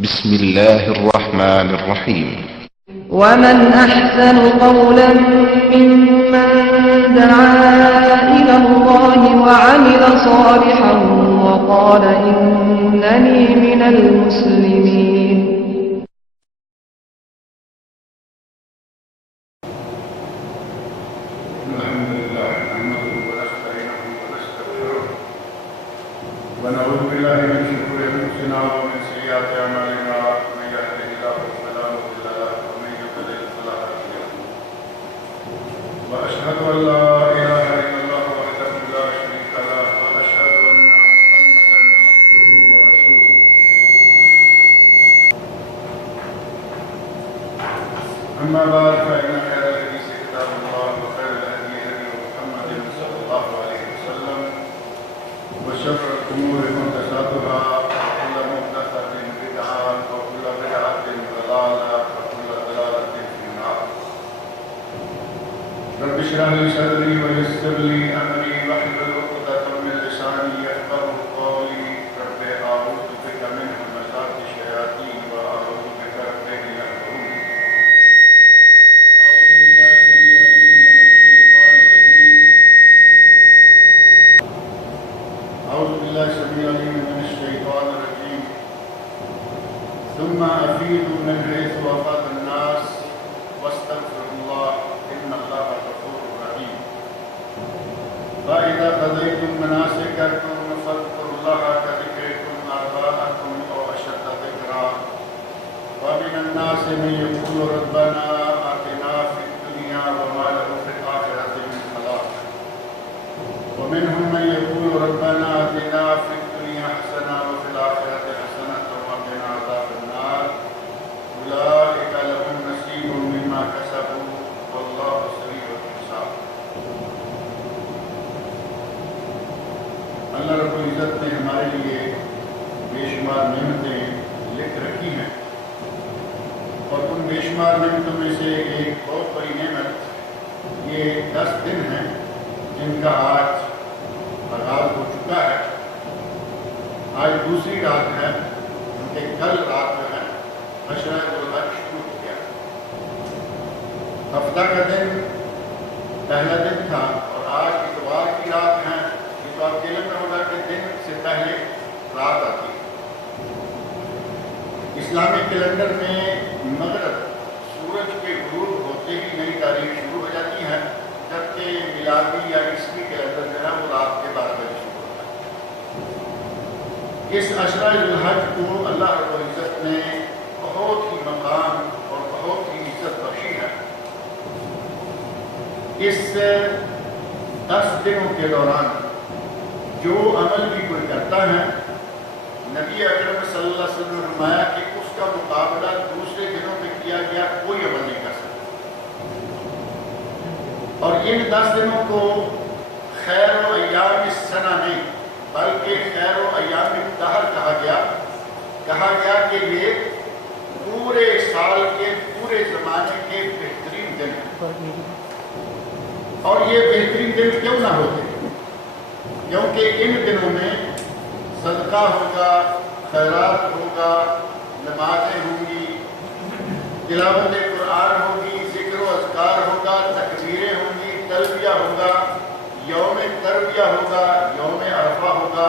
بسم الله الرحمن الرحيم. ومن أحسن قولا ممن دعا إلى الله وعمل صالحا وقال إنني من المسلمين. الحمد لله نحمده ونستعينه ونستغفره ونعوذ بالله من شرور انفسنا ومن سيئات اعمالنا من يهده الله فلا مضل له ومن يضلل فلا هادي له واشهد ان لا اله الا الله وحده لا شريك له واشهد ان محمدا عبده ورسوله اما بعد فان خير الحديث كتاب الله وخير الهدي هدي محمد صلى الله عليه وسلم وشر الامور محدثاتها وكل محدثه بدعه وكل بدعه ضلاله وكل ضلاله في النار. رب اشرح لي صدري ويسر لي امري واحلل عقدة من لساني يفقهوا قولي. رب اعوذ بك من همزات الشياطين واعوذ بك رب ان يحضرون. أعوذ بالله السميع العليم من الشيطان الرجيم. أعوذ بالله السميع العليم من الشيطان الرجيم. ثم أفيضوا من حيث أفاض الناس واستغفروا الله إن الله غفور رحيم. فإذا قضيتم مناسككم فاذكروا الله كذكركم آباءكم أو أشد ذكرا. ومن الناس من يقول ربنا آتنا في الدنيا وما له في الآخرة من خلاق. ومنهم من يقول ربنا آتنا في الدنيا حسنة وفي الآخرة حسنة وقنا عذاب النار. أولئك لهم نصيب مما كسبوا والله سريع الحساب. اللہ رب العزت نے ہمارے لیے بے شمار نعمتیں لکھ رکھی ہیں اور ان بے شمار نعمتوں میں سے ایک بہت بڑی نعمت یہ 10 دن ہیں جن کا آج آغاز ہو چکا ہے. آج دوسری رات ہے کیونکہ کل رات جو ہے عشرہ ذوالحج شروع ہو گیا. ہفتہ کا دن پہلا دن تھا اور آج اتوار کی رات ہے. یہ تو آپ کے علم میں ہوگا کہ دن سے پہلے رات آتی ہے. اسلامی کیلنڈر میں مغرب سورج کے غروب ہوتے ہی نئی تاریخ شروع ہو جاتی ہے جبکہ میلادی یا عیسوی کیلنڈر جو ہے وہ رات کے 12 بجے شروع ہوتا ہے. اس عشرہ ذوالحج کو اللہ رب العزت نے بہت ہی مقام اور بہت ہی عزت بخشی ہے. اس 10 دنوں کے دوران جو عمل بھی کوئی کرتا ہے نبی اکرم صلی اللہ علیہ وسلم نے فرمایا کہ اس کا مقابلہ دوسرے دنوں میں کیا گیا کوئی عمل نہیں کر سکتا. اور ان 10 دنوں کو خیر و ایام السنہ نہیں بلکہ خیر و ایام الدہر کہا گیا کہ یہ پورے سال کے پورے زمانے کے بہترین دن ہیں. اور یہ بہترین دن کیوں نہ ہوتے کیونکہ ان دنوں میں صدقہ ہوگا، خیرات ہوگا، نمازیں ہوں گی، تلاوت قرآن ہوگی، ذکر و اذکار ہوگا، تکبیریں ہوں گی، تلبیہ ہوگا، یوم تربیہ ہوگا، یوم عرفہ ہوگا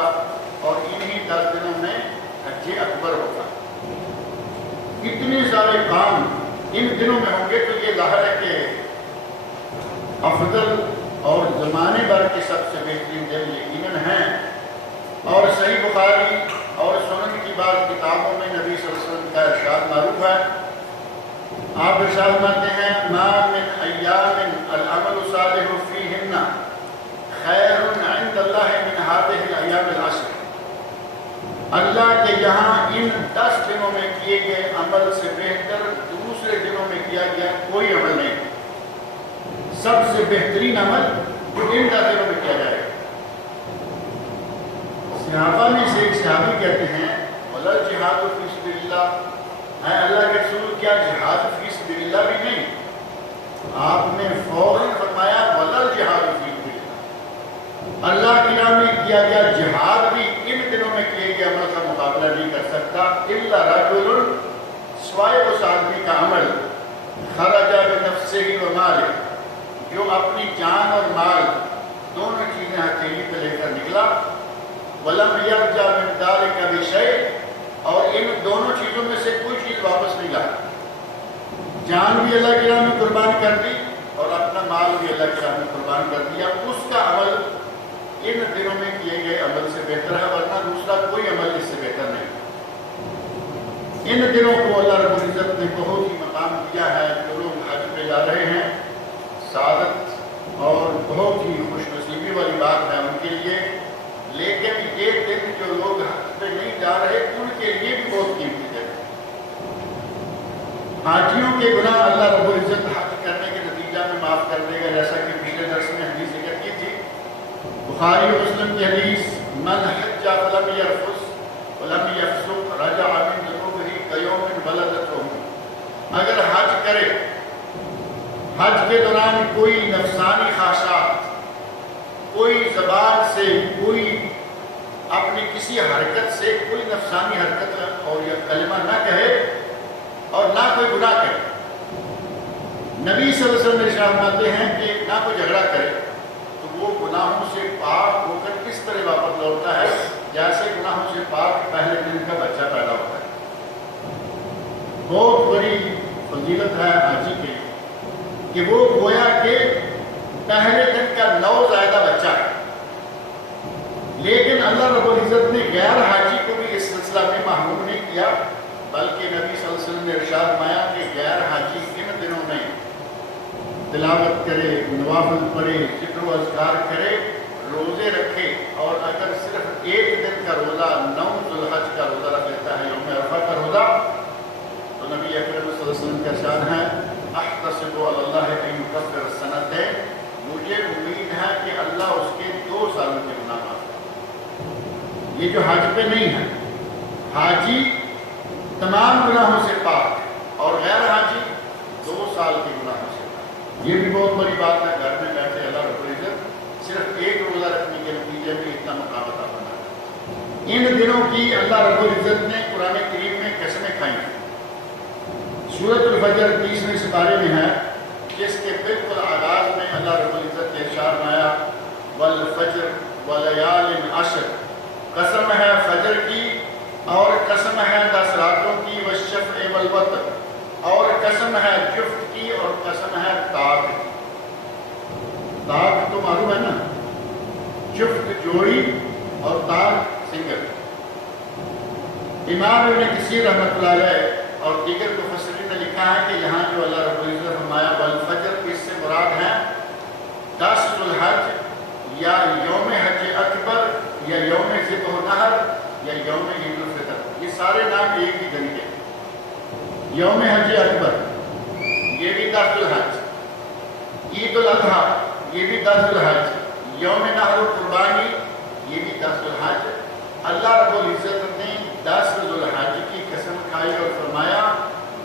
اور انہی 10 دنوں میں حج اکبر ہوگا. اتنے سارے کام ان دنوں میں ہوں گے تو یہ ظاہر ہے کہ افضل اور زمانے بھر کے سب سے بہترین دن یقیناً ہیں. اور صحیح بخاری اور سنن کی بعض کتابوں میں نبی صلی اللہ علیہ وسلم کا ارشاد معروف ہے. آپ ارشاد فرماتے ہیں ما من ایام العمل الصالح فیہن خیر عند اللہ من هذه الایام العشر. اللہ کے یہاں ان 10 دنوں میں کیے گئے عمل سے بہتر دوسرے دنوں میں کیا گیا کوئی عمل نہیں. سب سے بہترین عمل ان 10 دنوں میں کیا جائے گا. صحابہ میں سے ایک صحابی کہتے ہیں وَلَا الْجِهَادُ فِي سَبِيلِ اللَّهِ. اے اللہ کے رسول کیا جہاد فی سبیل اللہ بھی نہیں؟ آپ نے فوراً فرمایا وَلَا الْجِهَادُ فِي سَبِيلِ اللَّهِ. اللہ کی راہ میں کیا گیا جہاد بھی ان دنوں میں کیے گئے عمل کا مقابلہ اپنا نہیں کر سکتا، الا رجل، سوائے اس آدمی کا عمل، خرج بنفسہ و مالہ، جو اپنی جان اور مال دونوں چیزیں ہتھیلی پہ لے کر نکلا، ولم یرجع من ذلک بشیء، اور ان دونوں چیزوں میں سے کوئی چیز واپس نہیں لایا، جان بھی اللہ کی راہ میں قربان کر دی اور اپنا مال بھی اللہ کی راہ میں قربان کر دیا، اس کا عمل ان دنوں میں کیے گئے عمل سے بہتر ہے، ورنہ دوسرا کوئی عمل اس سے بہتر نہیں۔ ان دنوں کو اللہ رب العزت نے بہت ہی مقام دیا ہے، جو لوگ حج پہ جا رہے ہیں، سعادت اور بہت ہی خوش نصیبی والی بات ہے ان کے لیے، لیکن یہ دن جو لوگ حج پہ نہیں جا رہے ان کے لیے بھی بہت قیمتی دن ہے۔ حاجیوں کے گناہ اللہ رب العزت حج کرنے کے نتیجہ میں معاف کر دے گا، جیسا کہ پچھلے درس میں حدیث ذکر کی تھی، بخاری و مسلم کی حدیث، من حج فلم یرفث ولم یفسق رجع من ذنوبہ کیوم ولدتہ، اگر حج کرے، حج کے دوران کوئی نفسانی خواہشات، کوئی زبان سے، کوئی اپنی کسی حرکت سے کوئی نفسانی حرکت اور یا کلمہ نہ کہے اور نہ کوئی گناہ کرے، نبی صلی اللہ علیہ وسلم ارشاد فرماتے ہیں کہ نہ کوئی جھگڑا کرے، تو وہ گناہوں سے پاک ہو کر کس طرح واپس لوٹتا ہے، جیسے گناہوں سے پاک پہلے دن کا بچہ پیدا ہوتا ہے۔ بہت بڑی فضیلت ہے حاجی کے کہ وہ گویا کہ پہلے دن کا نوزائیدہ بچہ ہے، لیکن اللہ رب العزت نے غیر حاجی کو بھی اس سلسلہ میں محروم نہیں کیا، بلکہ نبی صلی اللہ علیہ وسلم نے ارشاد فرمایا کہ غیر حاجی ان دنوں میں تلاوت کرے، نوافل پڑھے، ذکر و اذکار کرے، روزے رکھے، اور اگر صرف ایک دن کا روزہ 9 ذو الحج کا روزہ رکھ لیتا ہے، یوم عرفہ کا روزہ، تو نبی اکرم صلی اللہ علیہ وسلم کا ارشاد ہے احتسب علی اللہ ان یکفر السنتین، مجھے امید ہے کہ اللہ اس کے 2 سالوں کے گناہ معاف کرے۔ یہ جو حج پہ نہیں ہے، حاجی تمام گناہوں سے پاک اور غیر حاجی 2 سال کے گناہوں سے پاک۔ یہ بھی بہت بڑی بات ہے، گھر میں بیٹھے اللہ رب العزت صرف ایک روزہ رکھنے کے نتیجے میں اتنا مقام عطا فرماتا ہے۔ ان دنوں کی اللہ رب العزت نے قرآن کریم میں قسمیں کھائی ہیں۔ سورۃ الفجر 30ویں سپارے میں ہے، جس کے بالکل آغاز میں اللہ رب العزت نے ارشاد فرمایا والفجر ولیال عشر، قسم ہے فجر کی اور قسم ہے 10 راتوں کی، والشفع والوتر، اور قسم ہے جفت کی اور قسم ہے طاق کی۔ طاق تو معلوم ہے نا، جفت جوڑی اور طاق سنگل۔ امام ابن کثیر رحمۃ اللہ علیہ اور دیگر مفسرین نے لکھا ہے کہ یہاں جو اللہ رب العزت نے فرمایا والفجر، اس سے مراد ہے 10 ذو الحج یا یوم حج اکبر یا یوم ذبح النحر یا یوم عید الفطر، یہ سارے نام ایک ہی دن کے۔ یوم حج اکبر یہ بھی 10 ذو الحج، عید الاضحیٰ یہ بھی 10 ذو الحج، یوم نحر القربانی یہ بھی 10 ذو الحج۔ اللہ رب العزت نے 10 ذو الحج کی قسم کھائی اور فرمایا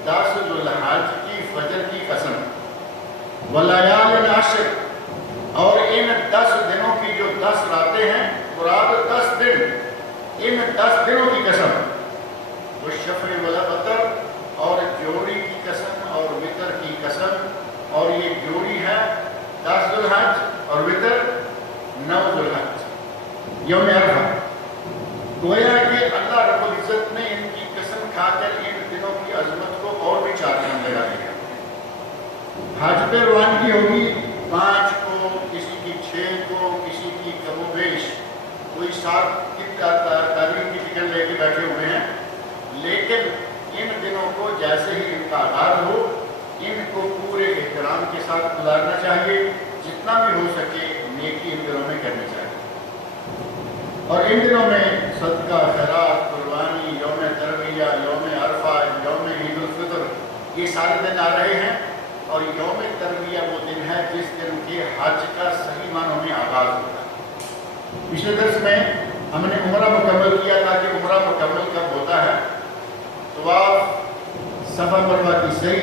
10 ذو الحج کی فجر کی قسم، ولیال عشر، اور ان 10 دنوں کی جو 10 راتیں ہیں، مراد 10 دن، ان 10 دنوں کی قسم، والشفع والوتر، اور جوڑی کی قسم اور وطر کی قسم، اور یہ جوڑی ہے 10 ذو الحج اور وطر 9 ذو الحج یوم عرفہ۔ گویا کہ اللہ رب العزت نے ان کی قسم کھا کر ان دنوں کی عظمت کو اور بھی 4 چاند لگا دیا۔ حج پہ روانگی ہوگی 5 کو، کسی کی 6 کو، کسی کی کم و بیش، کوئی 7 کی تعلیم کی ٹکٹ لے کے بیٹھے ہوئے ہیں، لیکن ان دنوں کو جیسے ہی ان کا آغاز ہو، ان کو پورے احترام کے ساتھ گزارنا چاہیے، جتنا بھی ہو سکے نیکی ان دنوں میں کرنی چاہیے۔ اور ان دنوں میں صدقہ، خیرات، قربانی، یوم ترویہ، یوم عرفہ، یوم عید الفطر، یہ سارے دن آ رہے ہیں، اور یوم ترویہ وہ دن ہے جس دن کے حج کا صحیح معنوں میں آغاز ہوتا ہے۔ پچھلے درس میں ہم نے عمرہ مکمل کیا تھا کہ عمرہ مکمل کب ہوتا ہے، طواف، صفا مروہ کی سعی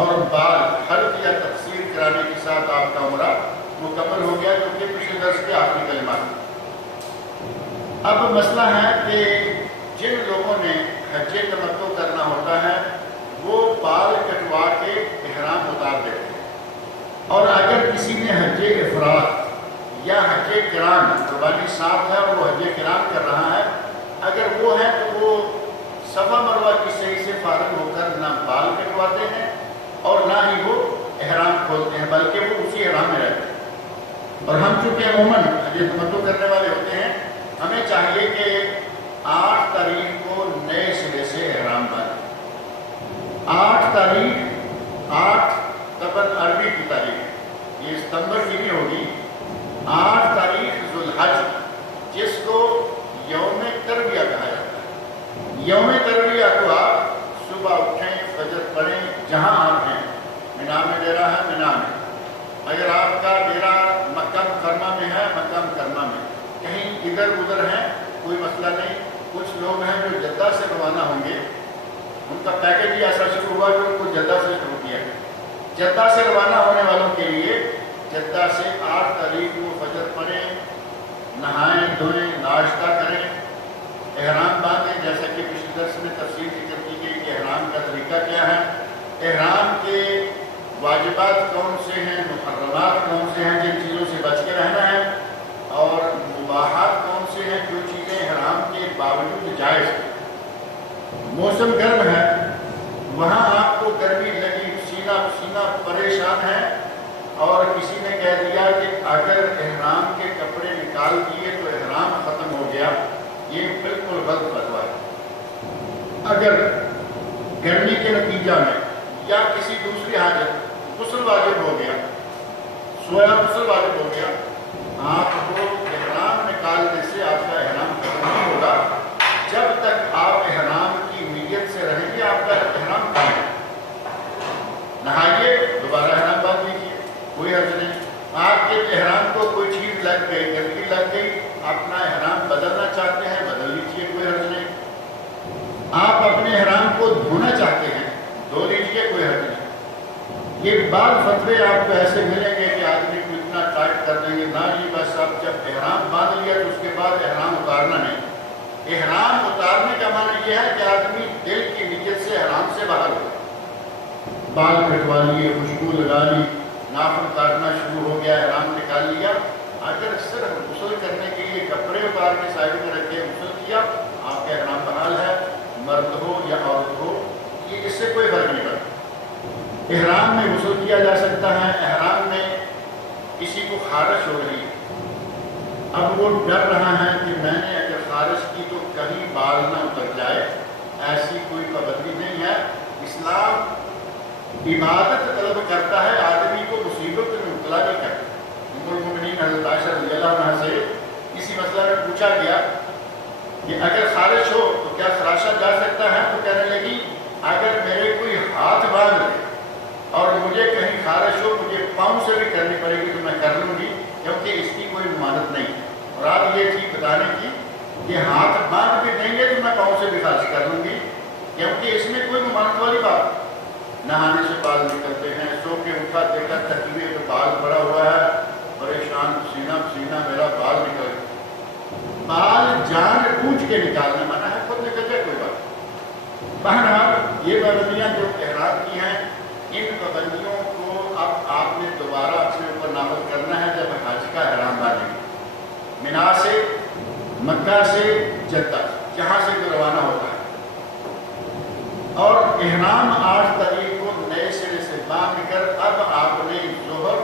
اور بال حلق یا تقصیر کرانے کے ساتھ آپ کا عمرہ مکمل ہو گیا، جو کہ پچھلے درس کے آخری کلمات۔ اب مسئلہ ہے کہ جن لوگوں نے حج تمتع کرنا ہوتا ہے وہ بال کٹوا کے احرام اتار دیتے ہیں، اور اگر کسی نے حج افراد یا حج قران قربانی ساتھ ہے اور وہ حج قران کر رہا ہے، اگر وہ ہے تو وہ صفا مروہ کی صحیح سے فارغ ہو کر نہ بال کٹواتے ہیں اور نہ ہی وہ احرام کھولتے ہیں، بلکہ وہ اسی احرام میں رہتے ہیں۔ اور ہم چونکہ عموماً حج تمتع کرنے والے ہوتے ہیں، ہمیں چاہیے کہ 8 تاریخ کو نئے سرے سے احرام باندھیں۔ 8 تاریخ 8 قبل عربی کی تاریخ، یہ ستمبر کی نہیں ہوگی، 8 تاریخ ذوالحج، جس کو یوم ترویہ کہا جاتا ہے۔ یوم ترویہ کو آپ صبح اٹھیں، فجر پڑھیں، جہاں آپ ہیں، مینا میں ڈیرا ہے مینا میں، اگر آپ کا ڈیرا مکہ مکرمہ میں ہے مکہ مکرمہ میں، کہیں ادھر ادھر ہیں کوئی مسئلہ نہیں۔ کچھ لوگ ہیں جو جدہ سے روانہ ہوں گے، ان کا پیکج ہی ایسا شروع ہوا کہ ان کو جدہ سے شروع کیا ہے۔ جدہ سے روانہ ہونے والوں کے لیے جدہ سے 8 تاریخ کو فجر پڑھیں، نہائیں دھوئیں، ناشتہ کریں، احرام باندھیں، جیسا کہ پچھلے درس میں تفصیل ذکر کی گئی کہ احرام کا طریقہ کیا ہے، احرام کے واجبات کون سے ہیں، محرمات کون سے ہیں جن چیزوں سے بچ کے رہنا ہے، اور مباحات کون سے ہیں جو چیزیں احرام کے باوجود جائز ہیں۔ موسم گرم ہے، وہاں آپ کو گرمی لگی، پسینہ پسینہ پریشان ہے، اور کسی نے کہہ دیا کہ اگر احرام کے کپڑے نکال دیے تو احرام ختم ہو گیا، یہ بالکل غلط فتویٰ ہے۔ اگر گرمی کے نتیجہ میں یا کسی دوسری حاجت غسل واجب ہو گیا، سویا غسل واجب ہو گیا، آپ کو احرام نکالنے سے آپ کا احرام ختم نہیں ہوگا۔ جب تک آپ احرام کی نیت سے رہیں گے آپ کا احرام قائم ہے۔ نہائیے، دوبارہ احرام باندھ لیجیے، کوئی حرج نہیں۔ آپ کے احرام کو کوئی چیز لگ گئی، گندگی لگ گئی، اپنا احرام بدلنا چاہتے ہیں بدل لیجیے، کوئی حرج نہیں۔ آپ اپنے احرام کو دھونا چاہتے ہیں دھو لیجیے، کوئی حرج نہیں۔ یہ بعض فتوے آپ کو ایسے ملیں گے کہ آدمی کو اتنا ٹائٹ کر دیں گے، نہ جی بس آپ جب احرام باندھ لیا تو اس کے بعد احرام اتارنا نہیں۔ احرام اتارنے کا معنی یہ ہے کہ آدمی دل کی نیت سے احرام سے باہر ہو، بال کٹوا لیے، خوشبو لگا لی، ناخن کاٹنا شروع ہو گیا، احرام نکال لیا۔ اگر صرف غسل کرنے کے لیے کپڑے اتار کے سائڈ میں رکھ کے غسل کیا، آپ کا احرام بحال ہے، مرد ہو یا عورت ہو، یہ اس سے کوئی فرق نہیں پڑتا۔ احرام میں غسل کیا جا سکتا ہے، احرام میں کسی کو خارش ہو رہی ہے، اب وہ ڈر رہا ہے کہ میں نے اگر خارش کی تو کہیں بال نہ اتر جائے، ایسی کوئی پابندی نہیں ہے۔ اسلام عبادت طلب کرتا ہے، آدمی کو مصیبت میں مبتلا نہیں کرتا۔ ام المؤمنین حضرت عائشہ رضی اللہ عنہا سے کسی مسئلہ میں پوچھا گیا کہ اگر خارش ہو تو کیا خراشا جا سکتا ہے، تو کہنے لگی اگر میرے کوئی ہاتھ باندھ لے اور مجھے کہیں خارش ہو، مجھے پاؤں سے بھی کرنی پڑے گی تو میں کر لوں گی، کیونکہ اس کی کوئی ضمانت نہیں ہے۔ اور آپ یہ چیز بتانے کی کہ ہاتھ باندھ بھی دیں گے تو میں پاؤں سے بھی خارش کر لوں گی، کیونکہ اس میں کوئی ضمانت والی بات۔ نہانے سے بال نکلتے ہیں، سو کے اٹھا دیکھا تکلیف تو بال بڑا ہوا ہے، پریشان، پسینہ پسینہ میرا بال نکل گیا۔ بال جان بوجھ کے نکالنا منع ہے، خود نکل جائے کوئی بات۔ بہرحال یہ پابندیاں جو احرام کی ہیں، ان پابندیوں کو اب آپ نے دوبارہ اپنے اوپر نافذ کرنا ہے جب حج کا احرام باندھیں گے۔ مینا سے، مکہ سے، جدہ، جہاں سے جو روانہ ہوتا ہے، اور احرام 8 تاریخ کو نئے سرے سے باندھ کر اب آپ نے ظہر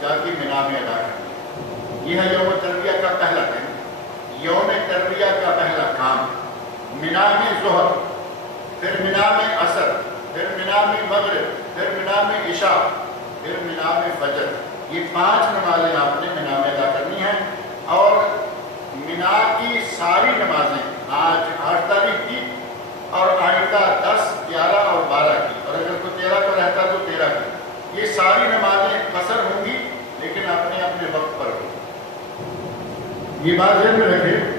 جا کے مینا میں ادا کرنا۔ یہ ہے یوم ترویہ کا پہلا دن، یوم ترویہ کا پہلا کام۔ مینا میں ظہر، پھر مینا میں عصر، پھر مینا میں مغرب، پھر مینا میں عشاء، پھر مینا میں فجر۔ یہ 5 نمازیں آپ نے مینا میں ادا کرنی ہیں، اور مینا کی ساری نمازیں آج 8 تاریخ کی اور آئندہ 10، 11 اور 12 کی، اور اگر کوئی 13 کو رہتا تو 13 کی، یہ ساری نمازیں قصر ہوں گی لیکن اپنے اپنے وقت پر ہوں۔ یہ بات ذہن میں رکھیں،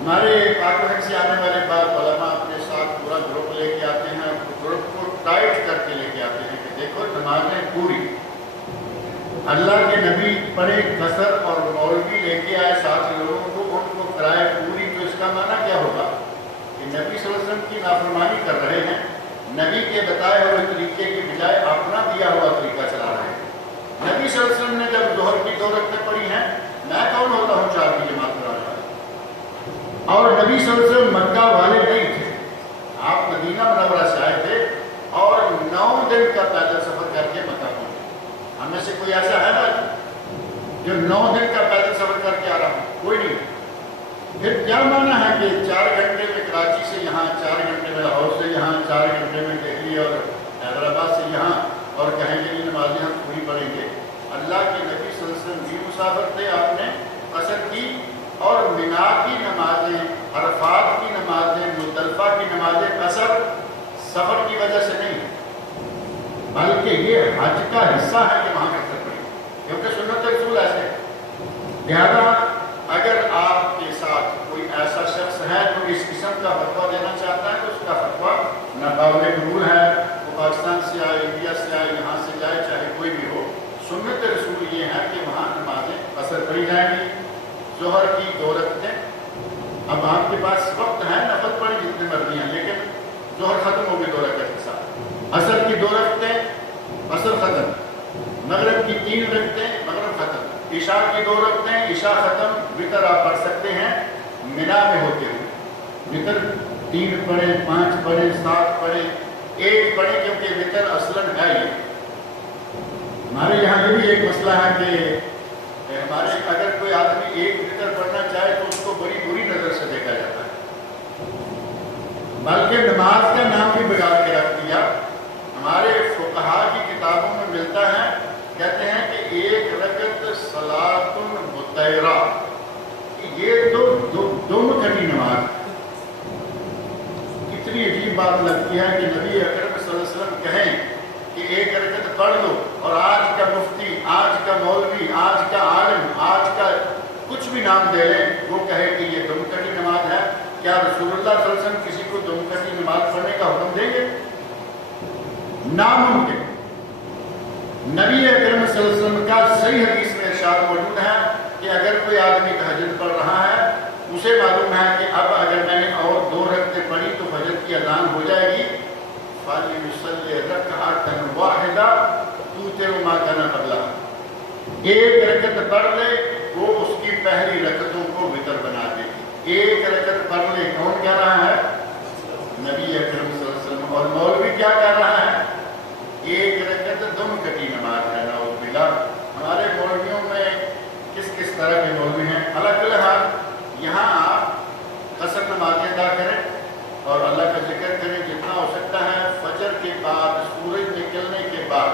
ہمارے پاک و حج سے آنے والے بعض علماء اپنے ساتھ پورا گروپ لے کے آتے ہیں، گروپ کو ٹائٹ کر کے لے کے آتے ہیں کہ دیکھو نمازیں پوری، اللہ کے نبی پڑھے قصر اور مولوی لے کے آئے 7 لوگوں کو، ان کو کرائے پوری، تو اس کا معنی کیا ہوگا؟ کہ نبی صلی اللہ علیہ وسلم کی نافرمانی کر رہے ہیں، نبی کے بتائے ہوئے طریقے کی بجائے اپنا دیا ہوا طریقہ چلا رہے ہیں۔ نبی صلی اللہ علیہ وسلم نے جب ظہر کی 2 رکعتیں پڑھی ہیں، میں کون ہوتا ہوں 4 کی جماعت کرانے والا؟ اور نبی صلی اللہ علیہ وسلم مکہ والے نہیں تھے، آپ مدینہ منورہ سے آئے تھے اور 9 دن کا پیدل سفر کر کے مکہ پہنچے۔ ہم میں سے کوئی ایسا ہے نا جو 9 دن کا پیدل سفر کر کے آ رہا ہوں؟ کوئی نہیں۔ پھر کیا معنی ہے کہ 4 گھنٹے میں کراچی سے یہاں، 4 گھنٹے میں لاہور سے یہاں، 4 گھنٹے میں دہلی اور حیدرآباد سے یہاں، اور کہیں گے یہ نمازیں ہم پوری پڑھیں گے؟ اللہ کے نبی صلی اللہ علیہ وسلم بھی مسافر تھے، آپ نے قصر کی، اور مینا کی نمازیں، عرفات کی نمازیں، مزدلفہ کی نمازیں قصر سفر کی وجہ سے نہیں، بلکہ یہ حج کا حصہ ہے کہ وہاں قصر پڑیں، کیونکہ سنت رسول ایسے ہے۔ لہذا اگر آپ کے ساتھ کوئی ایسا شخص ہے جو اس قسم کا فتویٰ دینا چاہتا ہے تو اس کا فتویٰ ناقابل قبول ہے، وہ پاکستان سے آئے، انڈیا سے آئے، یہاں سے جائے، چاہے کوئی بھی ہو۔ سنت رسول یہ ہے کہ وہاں نمازیں قصر پڑھی جائیں گی۔ ظہر کی 2 رکعتیں، اب آپ کے پاس وقت ہے، نفل پڑھیں جتنے مرضی ہیں، لیکن ظہر ختم ہوگی 2 رکعت کے ساتھ۔ عصر کی 2 رکعتیں، عصر ختم۔ مغرب کی 3 رکعتیں، مغرب ختم۔ عشاء کی 2 رکعتیں، عشاء ختم۔ وتر آپ پڑھ سکتے ہیں مینا میں ہوتے ہوئے، وتر 3 پڑھیں، 5 پڑھیں، 7 پڑھیں، 1 پڑھیں، کیونکہ وتر اصلاً ہے یہ۔ ہمارے یہاں یہ بھی ایک مسئلہ ہے کہ ہمارے اگر کوئی آدمی 1 وتر پڑھنا چاہے تو اس کو بڑی بری نظر سے دیکھا جاتا ہے، بلکہ نماز کا نام بھی بگاڑ کے رکھ دیا۔ ہمارے فقہا کی کتابوں میں ملتا ہے، کہتے ہیں کہ 1 رکعت صلاۃ مطیرہ، یہ دونوں کٹی نماز۔ کتنی عجیب بات لگتی ہے کہ نبی اکرم صلی اللہ علیہ وسلم کہیں کہ 1 رکعت پڑھ لو، اور آج کا مفتی، آج کا مولوی، آج کا عالم، آج کا کچھ بھی نام دے لیں، وہ کہے کہ یہ 2 کٹی نماز ہے۔ کیا رسول اللہ صلی اللہ علیہ وسلم کسی کو 2 کٹی نماز پڑھنے کا حکم دیں گے؟ ناممکن۔ نبی اکرم صلی اللہ علیہ وسلم کا صحیح حدیث میں ارشاد موجود ہے کہ اگر کوئی آدمی تہجد پڑھ رہا ہے، اسے معلوم ہے کہ اب اگر میں نے اور 2 رکعتیں پڑھی تو فجر کی اذان ہو جائے گی، فَلْيُصَلِّ رَكْعَةً وَاحِدَةً تُوتِرُ مَا كَانَ قَبْلَهَا۔ 1 رکعت پڑھ لے، وہ اس کی پہلی رکعتوں کو وتر بنا دے گی۔ 1 رکعت پڑھ لے، کون کہہ رہا ہے؟ نبی اکرم صلی اللہ علیہ وسلم۔ اور مولوی کیا کہہ رہا ہے؟ 1 رکعت 2 کٹی نماز ہے، نعوذ باللہ۔ ہمارے مولویوں میں کس طرح کے مولوی ہیں؟ الگ الگ حال، یہاں آپ قصر نمازیں ادا کریں اور اللہ کا ذکر کریں جتنا ہو سکتا ہے۔ فجر کے بعد، سورج نکلنے کے بعد،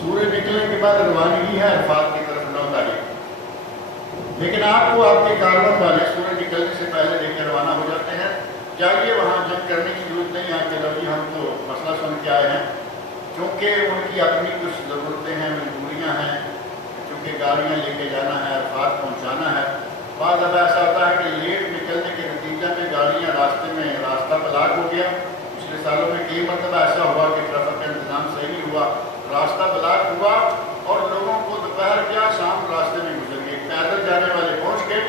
سورج نکلنے کے بعد روانگی ہے عرفات کی طرف 9 تاریخ، لیکن آپ کو آپ کے کاروان والے سورج نکلنے سے پہلے لے کے روانہ ہو جاتے ہیں۔ چاہیے وہاں جنگ کرنے کی ضرورت نہیں ہے کہ لوگ ہم تو مسئلہ سن کے آئے ہیں، کیونکہ ان کی اپنی کچھ ضرورتیں ہیں، مجبوریاں ہیں، کیونکہ گاڑیاں لے کے جانا ہے، عرفات پہنچانا ہے۔ بعض دفعہ ایسا ہوتا ہے کہ لیٹ نکلنے کے نتیجہ میں گاڑیاں راستہ بلاک ہو گیا۔ پچھلے سالوں میں کئی مرتبہ ایسا ہوا کہ ٹریفک کا انتظام صحیح نہیں ہوا، راستہ بلاک ہوا اور لوگوں کو دوپہر کیا شام راستے میں گزر گئے، پیدل جانے والے پہنچ گئے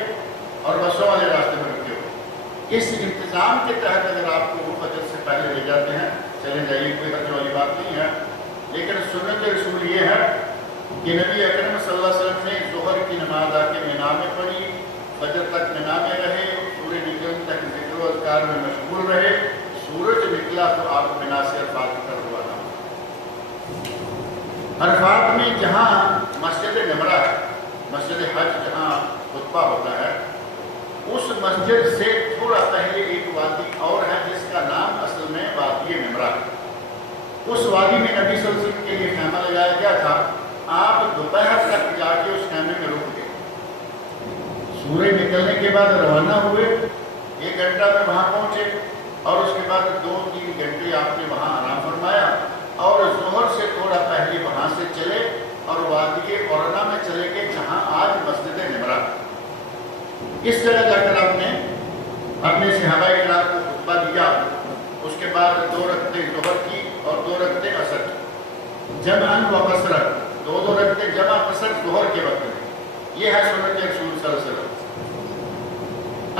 اور بسوں والے راستے میں رکے ہوئے۔ اس انتظام کے تحت اگر آپ کو وہ فجر سے پہلے لے جاتے ہیں، چلے جائیے، کوئی حرج والی بات نہیں ہے، لیکن سنت رسول یہ ہے کہ نبی اکرم صلی اللہ علیہ وسلم نے ظہر کی نماز آ کے مینا میں پڑھی، فجر تک مینا میں رہے، سورج نکلنے تک ذکر و اذکار میں مشغول رہے، سورج نکلا تو آپ مینا سے عرفات کی طرف روانہ ہوئے۔ عرفات میں جہاں مسجد نمرہ ہے، مسجد حج جہاں خطبہ ہوتا ہے، اس مسجد سے تھوڑا پہلے ایک وادی اور ہے جس کا نام اصل میں وادی نمرہ ہے۔ اس وادی میں نبی صلی اللہ علیہ وسلم کے لیے خیمہ لگایا گیا تھا۔ آپ دوپہر تک جا کے اس خیمے میں رک گئے، سورج نکلنے کے بعد روانہ ہوئے، 1 گھنٹہ میں وہاں پہنچے اور اس کے بعد 2-3 گھنٹے آپ نے وہاں آرام فرمایا اور ظہر سے تھوڑا پہلے وہاں سے چلے اور وادی اورنا میں چلے گئے جہاں آج مسجد نمرہ۔ اس جگہ جا کر آپ نے اپنے صحابہ کرام کو خطبہ دیا، اس کے بعد 2 رکعتیں ظہر کی اور 2 رکعتیں عصر کی، جمعاً و قصراً، 2 رکعتیں جمع قصر ظہر کے وقت میں۔ یہ ہے سنت رسول صلی اللہ علیہ وسلم۔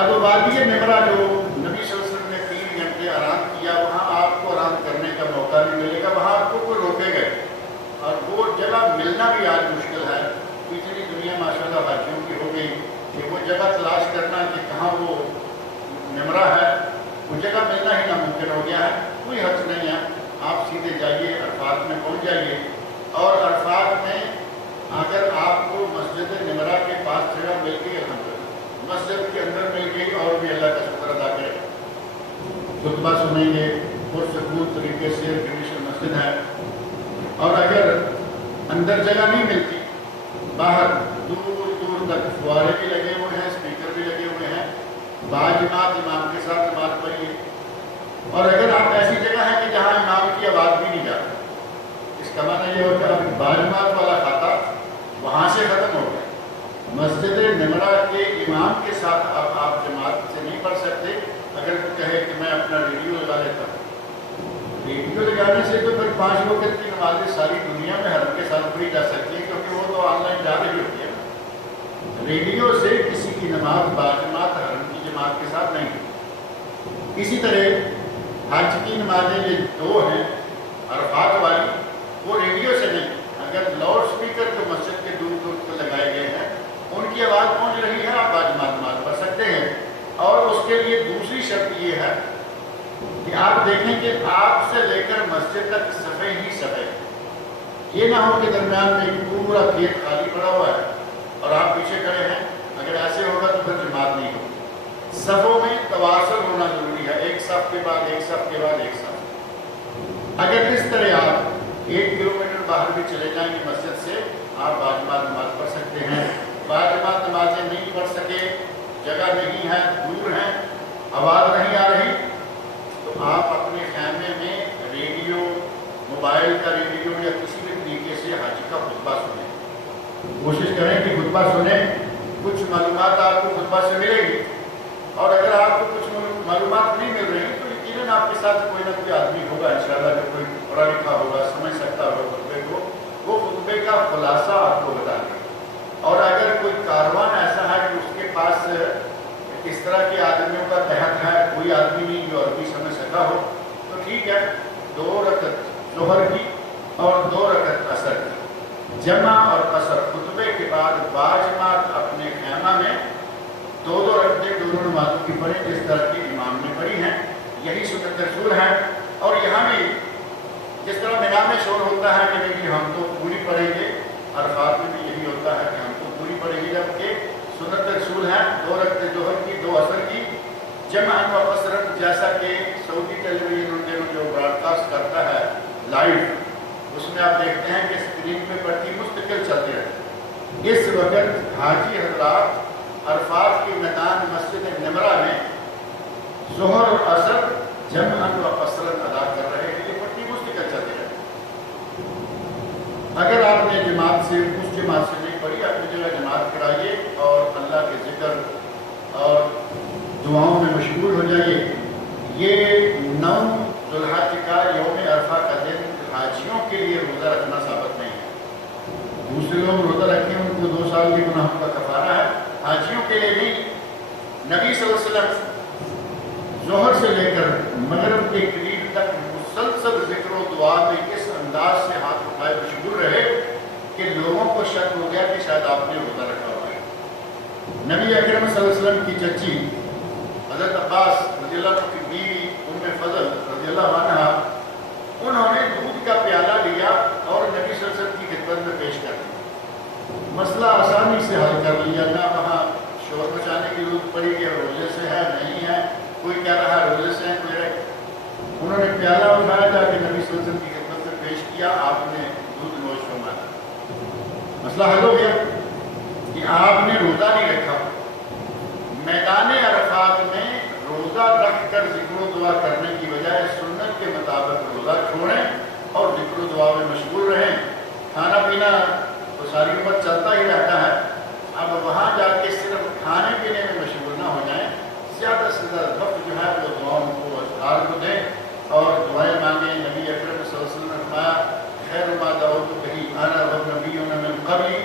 اب وادی نمرہ جو نبی صلی اللہ علیہ وسلم جگہ تلاش کرنا کہ کہاں وہ نمرہ ہے، وہ جگہ ملنا ہی ناممکن ہو گیا ہے۔ کوئی حرج نہیں ہے، آپ سیدھے جائیے، عرفات میں پہنچ جائیے، اور عرفات میں اگر آپ کو مسجد نمرہ کے پاس جگہ مل گئی، الحمدللہ مسجد کے اندر مل گئی، اور بھی اللہ کا شکر ادا کرے، خطبہ سنیں گے، پرسکون طریقے سے ایئر کنڈیشن مسجد ہے۔ اور اگر اندر جگہ نہیں ملتی، باہر دور دور تک فوارے بھی لگے ہوئے ہیں، اسپیکر بھی لگے ہوئے ہیں، باجماعت امام کے ساتھ نماز پڑھیے۔ اور اگر آپ ایسی جگہ ہے کہ جہاں امام کی آواز بھی نہیں جاتی، اس کا معنی یہ ہوتا ہے ابھی باجماعت والا کھاتا وہاں سے ختم ہو گیا، مسجد نمرہ کے امام کے ساتھ اب آپ جماعت سے نہیں پڑھ سکتے۔ اگر وہ کہے کہ میں اپنا ریڈیو لگا لیتا ہوں، ریڈیو لگانے سے تو پھر 5 وقت کی نمازیں ساری دنیا میں حرم کے ساتھ پڑھی جا سکتی ہیں، کیونکہ وہ تو آن لائن جا رہی ہوتی ہے۔ ریڈیو سے کسی کی نماز باجماعت حرم کی جماعت کے ساتھ نہیں ہوتی۔ اسی طرح حج کی نمازیں یہ 2 ہیں عرفات والی، وہ ریڈیو سے نہیں، اگر لاؤڈ اسپیکر جو مسجد کے دور دور پر لگائے گئے ہیں ان کی آواز پہنچ رہی ہے، آپ باجماعت نماز پڑھ سکتے ہیں۔ اور اس کے لیے دوسری شرط یہ ہے کہ آپ دیکھیں کہ آپ سے لے کر مسجد تک صفحے ہی صفحے، یہ نہ ہو کہ درمیان میں ایک پورا کھیت خالی پڑا ہوا ہے اور آپ پیچھے کھڑے ہیں، اگر ایسے ہوگا تو پھر جماعت نہیں ہوگی۔ صفوں میں تواصل ہونا ضروری ہے، ایک صف کے بعد ایک صف کے بعد ایک صف۔ اگر اس طرح آپ 1 کلومیٹر باہر بھی چلے جائیں گے مسجد سے، آپ باجماعت نماز پڑھ سکتے ہیں۔ باجماعت نمازیں نہیں پڑھ سکے، جگہ نہیں ہے، دور ہیں، آواز نہیں آ رہی، تو آپ اپنے خیمے میں ریڈیو، موبائل کا ریڈیو یا کسی بھی طریقے سے حاجی کا خطبہ سنیں۔ کوشش کریں کہ خطبہ سنیں، کچھ معلومات آپ کو خطبہ سے ملے گی، اور اگر آپ کو کچھ معلومات نہیں مل رہی تو یقیناً آپ کے ساتھ کوئی نہ کوئی آدمی ہوگا انشاءاللہ جو کوئی پڑھا لکھا ہوگا، سمجھ سکتا ہوگا خطبے کو، وہ خطبے کا خلاصہ آپ کو بتا دے۔ اور اگر کوئی کاروان ایسا ہے کہ اس کے پاس اس طرح کے آدمیوں کا تحت ہے، کوئی آدمی نہیں جو عربی سمجھ سکا ہو، تو ٹھیک ہے، 2 رکعت ظہر کی اور 2 رکعت عصر کی، جمع اور قصر خطبے کے بعد باجماعت اپنے خیمہ میں 2 رکعتیں دونوں نمازوں کی پڑھیں جس طرح کی امام نے پڑھی ہیں، یہی سنت رسول ہے۔ اور یہاں بھی جس طرح مینا میں شور ہوتا ہے کہ نہیں ہم تو پوری پڑھیں گے، عرفات میں بھی یہی ہوتا ہے کہ ہم تو پوری پڑھیں گے، جبکہ سنت رسول ہے 2 رکعتیں ظہر کی 2 عصر کی، جمع و قصر، جیسا کہ سعودی ٹیلی ویژن ان دنوں جو براڈ کاسٹ کرتا ہے لائیو، اس میں آپ دیکھتے ہیں کہ اسکرین پہ پڑتی مستقل چلتی رہتی۔ اس وقت حاجی حضرات عرفات کے میدان مسجد نمرہ میں ظہر اور عصر جمع و قصر ادا کر رہے ہیں، یہ پڑتی مستقل چلتی رہتی۔ اگر آپ نے جماعت سے اس جماعت سے نہیں پڑھی، اپنی جگہ جماعت کرائیے اور اللہ کے ذکر اور دعاؤں میں مشغول ہو جائیے۔ یہ 9 ذوالحج کا یوم عرفہ کا دن حاجیوں کے لیے روزہ رکھنا ثابت نہیں ہے۔ دوسرے لوگ روزہ رکھیں، ان کو 2 سال کے گناہوں کا کفارہ ہے، حاجیوں کے لیے نہیں۔ نبی صلی اللہ علیہ وسلم ظہر سے لے کر مغرب کے قریب تک مسلسل ذکر و دعا میں اس انداز سے ہاتھ اٹھائے مشغول رہے کہ لوگوں کو شک ہو گیا کہ شاید آپ نے روزہ رکھا ہوا ہے۔ نبی اکرم صلی اللہ علیہ وسلم کی چچی حضرت عباس رضی اللہ عنہ کی بیوی ام فضل رضی اللہ عنہ، انہوں نے دودھ کا پیالہ لیا اور نبی صلی اللہ علیہ وسلم کی خدمت میں پیش کر دیا۔ مسئلہ آسانی سے حل کر لیا، نہ وہاں شور مچانے کی ضرورت پڑی کہ روزے سے ہے نہیں ہے، کوئی کہہ رہا ہے روزے سے ہے کوئی رہے۔ انہوں نے پیالہ اٹھایا جا کے نبی صلی اللہ علیہ وسلم کی خدمت میں پیش کیا، آپ نے دودھ نوش فرمایا، مسئلہ حل ہو گیا کہ آپ نے روزہ نہیں رکھا۔ میدان عرفات میں روزہ رکھ کر ذکر و دعا کرنے کی بجائے سنت کے مطابق روزہ چھوڑیں اور ذکر و دعا میں مشغول رہیں۔ کھانا پینا تو ساری عمر چلتا ہی رہتا ہے، اب وہاں جا کے صرف کھانے پینے میں مشغول نہ ہو جائیں، زیادہ سے زیادہ وقت جو ہے وہ دعاؤں کو اذکار کو دیں اور دعائیں مانگیں۔ نبی اکرم صلی اللہ علیہ وسلم نے فرمایا خیر ما دعوت کہی انا والنبیون من قبلی،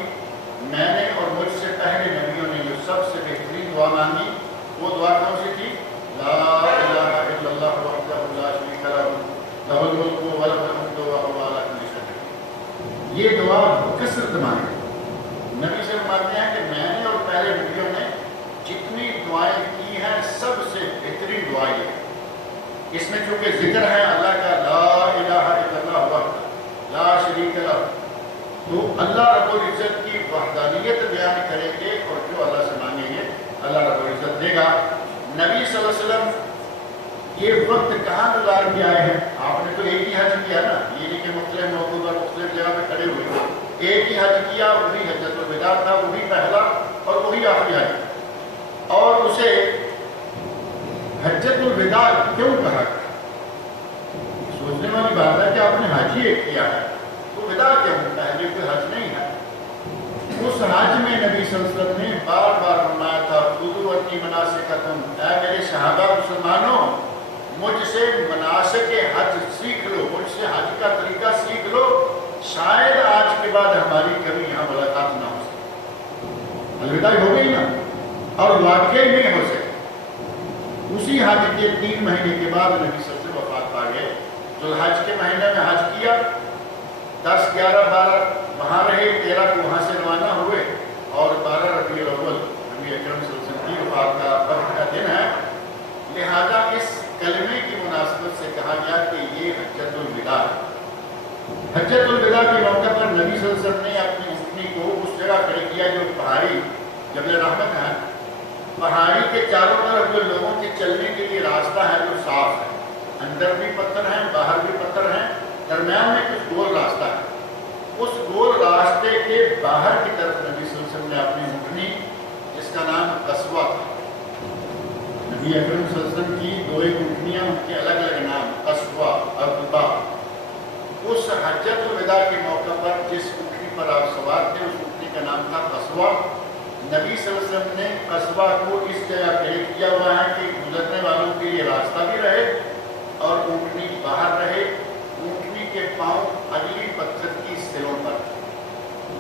میں نے اور مجھ سے پہلے نبیوں نے جو سب سے بہترین دعا مانگی وہ دعا کون سی تھی؟ لا الہ الا اللہ وحدہ لا شریک لہ لہ الملک ولہ الحمد وہو علی کل شیء قدیر۔ یہ دعا کثرت مانگے۔ نبی سے فرماتے ہیں کہ میں نے اور پہلے نبیوں نے دعا یہ ہے. اس میں چونکہ ذکر ہے اللہ کا لا الہ الا اللہ وحدہ لا شریک لہ، تو اللہ رب العزت کی وحدانیت بیان کریں گے اور جو اللہ سے مانگیں گے اللہ رب العزت دے گا. نبی صلی اللہ علیہ وسلم یہ وقت کہاں گزار کے آئے ہیں؟ آپ نے تو ایک ہی حج کیا نا، یہ نہیں کہ مختلف موقعوں پر مختلف جگہ پہ کھڑے ہوئے. ایک ہی حج کیا، وہی حجۃ الوداع تھا، وہی پہلا اور وہی آخری حج. اور اسے حجۃ الوداع کیوں کہا گیا؟ سوچنے والی بات ہے کہ آپ نے حج ہی ایک کیا ہے تو وداع کیوں؟ پہلے کوئی حج نہیں ہے. اس حج میں نبی صلی اللہ علیہ وسلم نے بار بار فرمایا تھا خذوا عنی مناسککم، اے میرے صحابہ مسلمانوں مجھ سے مناسک حج سیکھ لو، مجھ سے حج کا طریقہ سیکھ لو، شاید آج کے بعد ہماری کبھی یہاں ملاقات نہ ہو سکے. الوداع ہو گئی نا، اور واقعی میں ہو سکے. اسی حج کے 3 مہینے کے بعد نبی صلی اللہ علیہ وسلم وفات پا گئے. ذوالحج کے مہینے میں حج کیا، 10، 11، 12 وہاں رہے، 13 کو وہاں سے روانہ ہوئے، اور 12 ربیع الاول نبی اکرم صلی اللہ علیہ وسلم کی وفات کا دن ہے. لہذا اس کلمے کی مناسبت سے کہا گیا کہ یہ حجۃ الوداع ہے. حجۃ الوداع کے موقع پر نبی صلی اللہ علیہ وسلم نے اپنی اونٹنی کو اس جگہ کھڑی کیا جو پہاڑی جبل رحمت ہے. پہاڑی کے چاروں طرف جو لوگوں کے چلنے کے لیے راستہ ہے جو صاف ہے، اندر بھی پتھر ہیں باہر بھی پتھر ہیں، درمیان میں کچھ گول راستہ ہے. اس گول راستے کے باہر کی طرف نبی صلی اللہ علیہ وسلم نے اپنی اونٹنی جس کا نام قصوہ تھا، نبی اکرم صلی اللہ علیہ وسلم کی 2 اونٹنیاں، ان کے الگ الگ نام قصوہ اور قبا. اس حجۃ الوداع کے موقع پر جس اونٹنی پر آپ سوار تھے اس اونٹنی کا نام تھا قصوہ. نبی صلی اللہ علیہ وسلم نے قصوہ کو اس جگہ کھڑی کیا ہوا ہے کہ گزرنے والوں کے لیے راستہ بھی رہے اور اونٹنی باہر رہے. اونٹنی کے پاؤں اگلی پتھر کی سروں پر.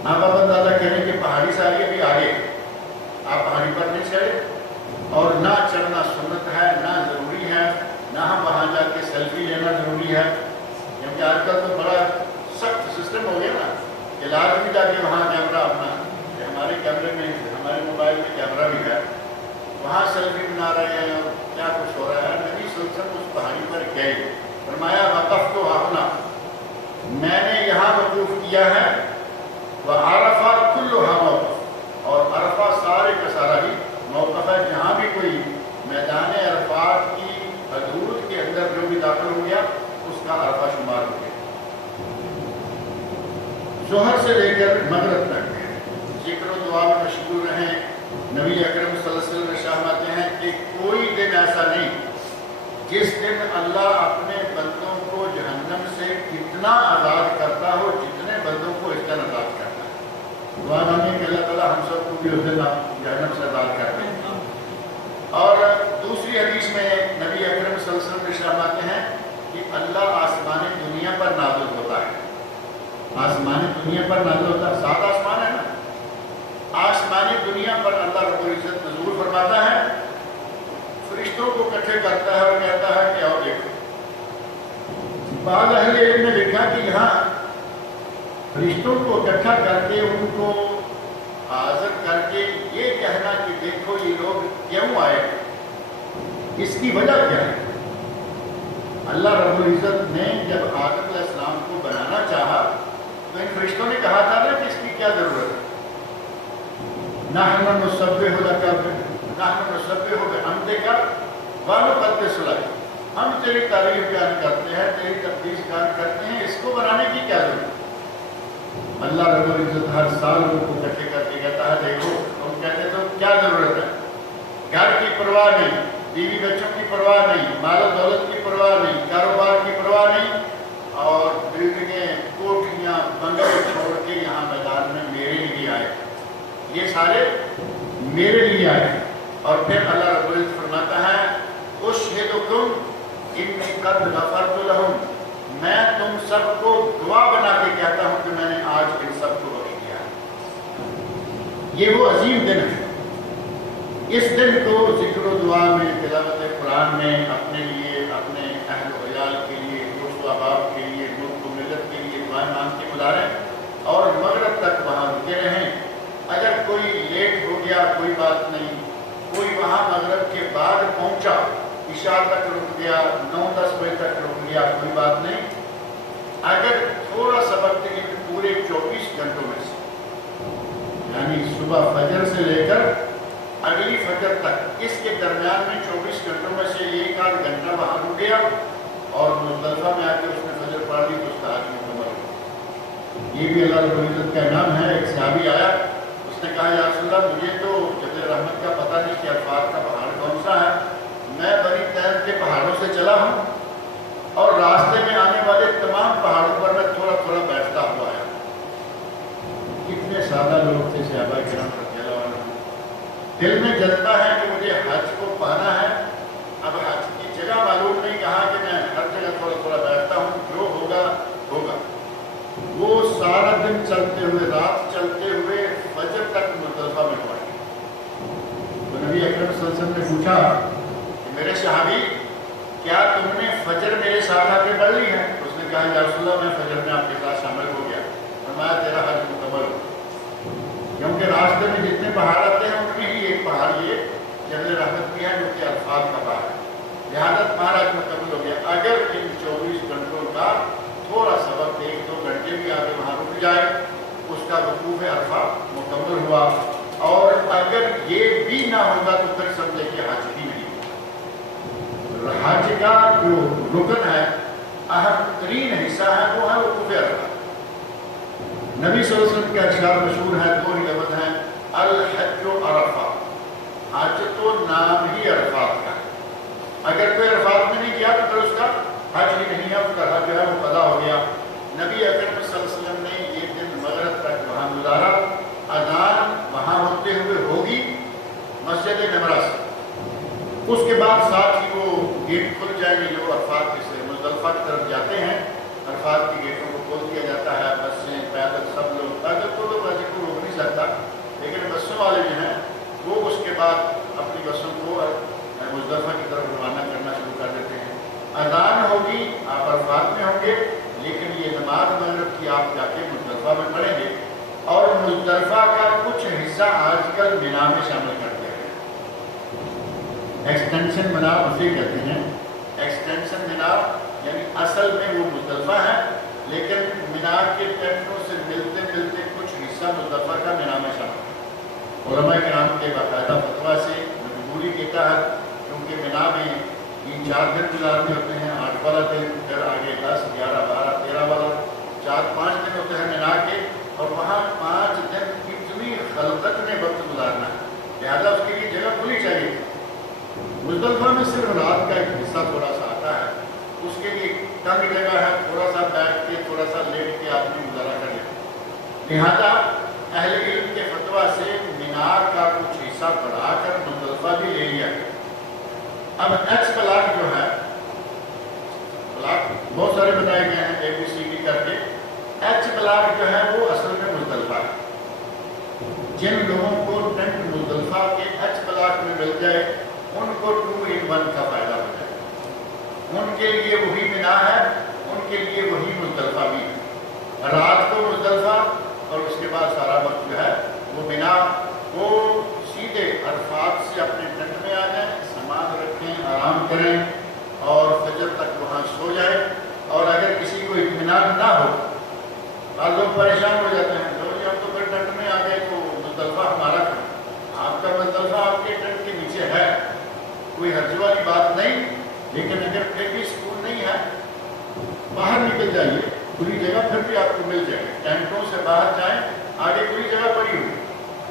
آپ اندازہ کریں کہ پہاڑی سے آگے بھی آگے، آپ پہاڑی پر نہیں چڑھے، اور نہ چڑھنا سنت ہے، نہ ضروری ہے، نہ ہم وہاں جا کے سیلفی لینا ضروری ہے. کیونکہ آج کل تو بڑا سخت سسٹم ہو گیا نا کہ لاز بھی جا کے وہاں کیمرہ اپنا، ہمارے کیمرے میں ہمارے موبائل میں کیمرہ بھی ہے، وہاں سیلفی بنا رہے ہیں اور کیا کچھ ہو رہا ہے. نبی صلی اللہ علیہ وسلم اس پہاڑی پر گئے، فرمایا وقفت ہاہنا، میں نے یہاں وقوف کیا ہے. وعرفہ کلھا موقف، اور عرفہ سارے کا سارا ہی موقف ہے. جہاں بھی کوئی میدان عرفات کی حدود کے اندر جو بھی داخل ہو گیا اس کا عرفہ شمار ہو گیا. ظہر سے لے کر مغرب تک ذکر و دعا میں مشغول رہیں. نبی اکرم صلی اللہ علیہ وسلم فرماتے ہیں کہ کوئی دن ایسا نہیں جس دن اللہ اپنے بندوں کو جہنم سے کتنا آزاد کرتا ہو جتنے بندوں کو اس دن آزاد کرتا ہے. دعا مانگیں کہ اللہ تعالیٰ ہم سب کو بھی اس دن جہنم سے آزاد کر دیں. اور دوسری حدیث میں نبی اکرم صلی اللہ علیہ وسلم فرماتے ہیں کہ اللہ آسمان دنیا پر نازل ہوتا ہے. آسمان دنیا پر نازل ہوتا ہے، 7 آسمان ہے نا، آسمان دنیا پر اللہ رب العزت نزول فرماتا ہے، فرشتوں کو اکٹھے کرتا ہے اور کہتا ہے کہ آؤ دیکھو. بعض اہل علم نے لکھا کہ یہاں فرشتوں کو اکٹھا کر کے ان کو حاضر کر کے یہ کہنا کہ دیکھو یہ لوگ کیوں آئے، اس کی وجہ کیا ہے. اللہ رب العزت نے جب آدم علیہ السلام کو بنانا چاہا تو ان فرشتوں نے کہا تھا نا کہ اس کی کیا ضرورت ہے. نحن نسبح لک بحمدک ونقدس لک، ہم تیری تعریف بیان کرتے ہیں، تیری تقدیس بیان کرتے ہیں، اس کو بنانے کی کیا ضرورت. اللہ رب العزت ہر سال ان کو اکٹھے کر کے کہتا ہے دیکھو تم کہتے تو کیا ضرورت ہے، گھر کی پرواہ نہیں، بیوی بچوں کی پرواہ نہیں، مال و دولت کی پرواہ نہیں، کاروبار کی پرواہ نہیں، اور بلڈنگیں کوٹھیاں بنگلے چھوڑ کے یہاں میدان میں میرے لیے آئے، یہ سارے میرے لیے آئے. اور پھر اللہ رب العزت فرماتا ہے اشہدکم انی قد غفرت لہم، میں تم سب کو گواہ بنا کے کہتا ہوں کہ میں نے آج ان سب کو بخش دیا. یہ وہ عظیم دن ہے. اس دن کو ذکر و دعا میں، تلاوت قرآن میں اپنے لیے، اپنے اہل و عیال کے لیے، دوست و احباب کے لیے، ملک و ملت کے لیے دعائیں مانگ کے گزاریں اور مغرب تک وہاں رکے رہیں. اگر کوئی لیٹ ہو گیا کوئی بات نہیں، کوئی وہاں مغرب کے بعد پہنچا عشاء تک رک گیا، 9-10 بجے تک رک گیا، کوئی بات نہیں۔ اگر تھوڑا سا وقت ان پورے 24 گھنٹوں میں سے، یعنی صبح فجر سے لے کر اگلی فجر تک، اس کے درمیان میں 24 گھنٹوں میں سے 1-8 گھنٹہ وہاں رک گیا اور مزدلفہ میں آ کے اس نے فجر پڑھ لی تو اس کا حج مکمل ہو۔ یہ بھی اللہ رب العزت کا انعام ہے۔ ایک صحابی آیا، اس نے کہا یا رسول اللہ مجھے تو جبل رحمت کا پتہ نہیں کہ عرفات کا پہاڑ کون سا ہے، میں بنی تیر کے پہاڑوں سے چلا ہوں اور راستے میں آنے والے تمام پہاڑوں پر میں تھوڑا تھوڑا بیٹھتا ہوا آیا۔ کتنے سادہ لوگ تھے صحابہ کرام رضی اللہ عنہ، دل میں جذبہ ہے کہ مجھے حج کو پانا ہے، اب حج کی جگہ معلوم نہیں، کہا کہ میں ہر جگہ تھوڑا تھوڑا بیٹھتا ہوں، جو ہوگا ہوگا۔ وہ سارا دن چلتے ہوئے، رات چلتے ہوئے فجر تک مزدلفہ میں پہنچے۔ تو نبی اکرم صلی اللہ علیہ وسلم نے پوچھا کہ میرے صحابی کیا تم نے فجر میرے ساتھ آ کے پڑھ لی ہے؟ اس نے کہا یا رسول اللہ میں فجر میں آپ کے ساتھ شامل ہو گیا، فرمایا تیرا حج مکمل ہو، کیونکہ راستے میں جتنے پہاڑ آتے ہیں ان میں ہی ایک پہاڑ یہ جبل رحمت بھی ہے جو کہ عرفات کا پہاڑ ہے، لہٰذا تمہارا حج مکمل ہو گیا۔ اگر ان 24 گھنٹوں کا تھوڑا سا وقت 1-2 گھنٹے بھی آگے وہاں رک جائے، اس کا وقوف عرفہ مکمل ہوا، اور اگر یہ بھی نہ ہوگا تو پھر سمجھے کہ حج بھی نہیں۔ حج کا جو رکن ہے، اہم ترین حصہ ہے، وہ ہے وقوف عرفہ۔ نبی صلی اللہ علیہ وسلم کا ارشاد مشہور ہے، 2 ہی لفظ ہیں، الحج و عرفہ، حج تو نام ہی عرفات کا ہے، اگر کوئی عرفات میں نہیں کیا تو پھر اس کا حج ہی نہیں ہے، اس کا حج جو ہے وہ قضا ہو گیا۔ نبی اکرم صلی اللہ علیہ وسلم نے یہ دن مغرب تک وہاں گزارا، اذان وہاں ہوتے ہوئے ہوگی مسجد نمرہ سے، اس کے بعد ساتھ ہی وہ گیٹ کھل جائیں گے جو عرفات سے مزدلفہ کی طرف جاتے ہیں، عرفات کی گیٹوں کو کھول دیا جاتا ہے، بسیں پیدل سب لوگ، پیدل تو مسجد کو روک نہیں سکتا، لیکن بسوں والے جو ہیں وہ اس کے بعد اپنی بسوں کو مزدلفہ کی طرف روانہ کرنا شروع کر دیتے ہیں۔ اذان ہوگی، آپ عرفات میں ہوں گے، لیکن یہ نماز مغرب کی آپ جا کے مزدلفہ میں پڑھیں گے، اور مزدلفہ کا کچھ حصہ آج کل مینا میں شامل کر دیا گیا۔ ایکسٹینشن مینا اسے کہتے ہیں، ایکسٹینشن مینا یعنی اصل میں وہ مزدلفہ ہے، لیکن مینا کے ٹینٹوں سے ملتے ملتے کچھ حصہ مزدلفہ کا مینا میں شامل ہے۔ علماء کرام کے باقاعدہ فتویٰ سے مجبوری کے تحت، کیونکہ مینا میں 3-4 دن گزارنے ہوتے ہیں، 8 والا دن، پھر آگے 10, 11, 12, 13 والا 4-5 دن ہوتے ہیں مینا کے، اور وہاں 5 دن اتنی خلقت میں وقت گزارنا ہے، لہٰذا اس کے لیے جگہ کھلی چاہیے۔ مزدلفہ میں صرف رات کا ایک حصہ تھوڑا سا آتا ہے، اس کے لیے تنگ جگہ ہے، تھوڑا سا بیٹھ کے تھوڑا سا لیٹ کے آدمی گزارا کر لے، لہٰذا اہل علم کے فتویٰ سے مینار کا کچھ حصہ بڑھا کر مزدلفہ بھی لے لیا گیا۔ اب ایکس بلاک جو ہے، بلاک بہت سارے بتائے گئے ہیں ABCD کر کے، ایچ بلاک جو ہے وہ اصل میں مزدلفہ ہے۔ جن لوگوں کو ٹینٹ مزدلفہ کے ایچ بلاک میں مل جائے ان کو 2-in-1 کا فائدہ ہو جائے، ان کے لیے وہی مینا ہے، ان کے لیے وہی مزدلفہ بھی ہے، رات کو مزدلفہ اور اس کے بعد سارا وقت جو ہے وہ مینا، وہ سیدھے عرفات سے اپنے ٹینٹ میں آ جائیں، سامان رکھیں، آرام کریں اور فجر تک وہاں سو جائیں۔ اور اگر کسی کو اطمینان نہ ہو، بعض لوگ پریشان ہو جاتے ہیں، لوگ ہم تو پھر ٹینٹ میں آ گئے تو مزدلفہ ہمارا تھا، آپ کا مزدلفہ آپ کے ٹینٹ کے نیچے ہے، کوئی حرج والی بات نہیں، لیکن اگر پھر بھی سکون نہیں ہے باہر نکل جائیے، کھلی جگہ پھر بھی آپ کو مل جائے گی، ٹینٹوں سے باہر جائیں، آگے کھلی جگہ پڑی ہوئی۔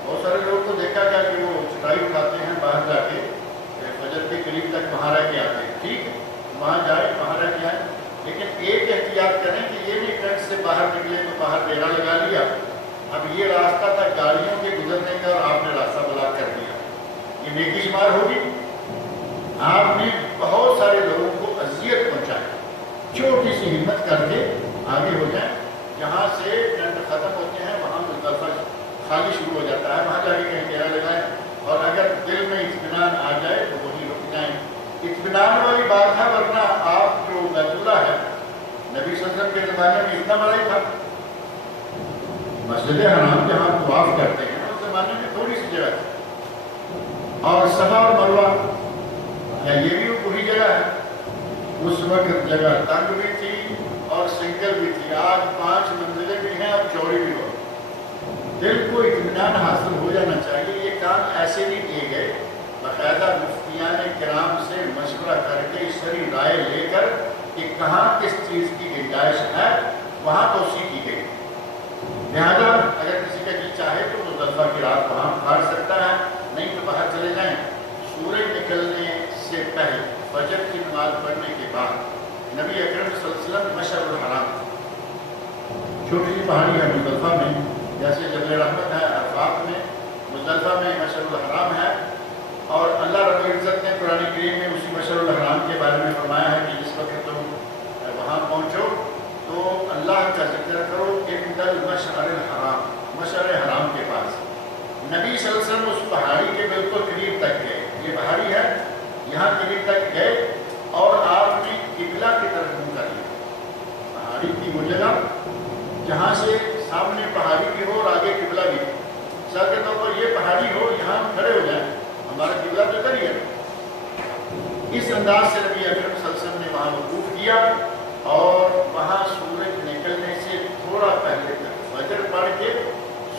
بہت سارے لوگ کو دیکھا گیا کہ وہ چٹائی اٹھاتے ہیں باہر جا کے، فجر کے قریب تک وہاں رہ کے آتے ہیں، ٹھیک ہے وہاں جائیں، وہاں رہ کے آئیں، لیکن ایک احتیاط کریں کہ یہ نہیں ٹینٹ سے باہر نکلے تو باہر ڈیرا لگا لیا، اب یہ راستہ تھا گاڑیوں کے گزرنے کا اور آپ نے راستہ بلاک کر دیا، یہ نیکی شمار ہوگی؟ آپ نے بہت سارے لوگوں کو اذیت پہنچائی۔ چھوٹی سی ہمت کر کے آگے ہو جائیں، جہاں سے ٹینٹ ختم ہوتے ہیں وہاں مزدلفہ خالی شروع ہو جاتا ہے، وہاں جا کے کہیں ڈیرا لگائیں، اور اگر دل میں اطمینان آ جائے تو وہی رک جائیں۔ اطمینان والی بات ہے، ورنہ آپ جو بیت اللہ ہے، نبی صلی اللہ علیہ وسلم کے زمانے میں اتنا بڑا ہی تھا، مسجد حرام جہاں طواف کرتے ہیں اس زمانے میں تھوڑی سی جگہ تھی، اور صفا اور مروہ کیا یہ بھی وہی جگہ ہے؟ اس وقت جگہ تنگ بھی تھی اور سنگل بھی تھی، آج 5 منزلیں بھی ہیں اور چوڑی بھی ہو۔ دل کو اطمینان حاصل ہو جانا چاہیے۔ یہ کام ایسے نہیں کیے گئے، باقاعدہ مفتیان کرام سے مشورہ کر کے اشتری رائے لے کر کہ کہاں کس چیز کی گنجائش ہے وہاں توسیع کی گئی۔ لہٰذا اگر کسی کا جی چاہے تو مزدلفہ کی رات وہاں کاٹ سکتا ہے، نہیں تو باہر چلے جائیں۔ سورج نکلنے سے پہلے فجر کی نماز پڑھنے کے بعد نبی اکرم صلی اللہ علیہ وسلم مشعر الحرام، چھوٹی سی پہاڑی ہے مزدلفہ میں، جیسے جبل رحمت ہے عرفات میں، مزدلفہ میں مشعر الحرام ہے۔ اور اللہ رب العزت نے قرآن کریم میں اسی مشعر الحرام کے بارے میں فرمایا ہے کہ جس وقت تم وہاں پہنچو تو اللہ کا ذکر کرو عند المشعر الحرام، مشعر حرام کے پاس۔ نبی صلی اللہ علیہ وسلم اس پہاڑی کے بالکل قریب تک گئے، یہ پہاڑی ہے، یہاں قریب تک گئے اور آپ نے قبلہ کی طرف منہ کر لیا۔ پہاڑی کی وہ جگہ جہاں سے سامنے پہاڑی بھی ہو اور آگے قبلہ بھی ہو، مثال کے طور پر یہ پہاڑی ہو، یہاں ہم کھڑے ہو جائیں، ہمارا قبلہ تو ادھر ہی ہے۔ اس انداز سے نبی اکرم صلی اللہ علیہ وسلم نے وہاں وقوف کیا اور وہاں سورج نکلنے سے تھوڑا پہلے تک، فجر پڑھ کے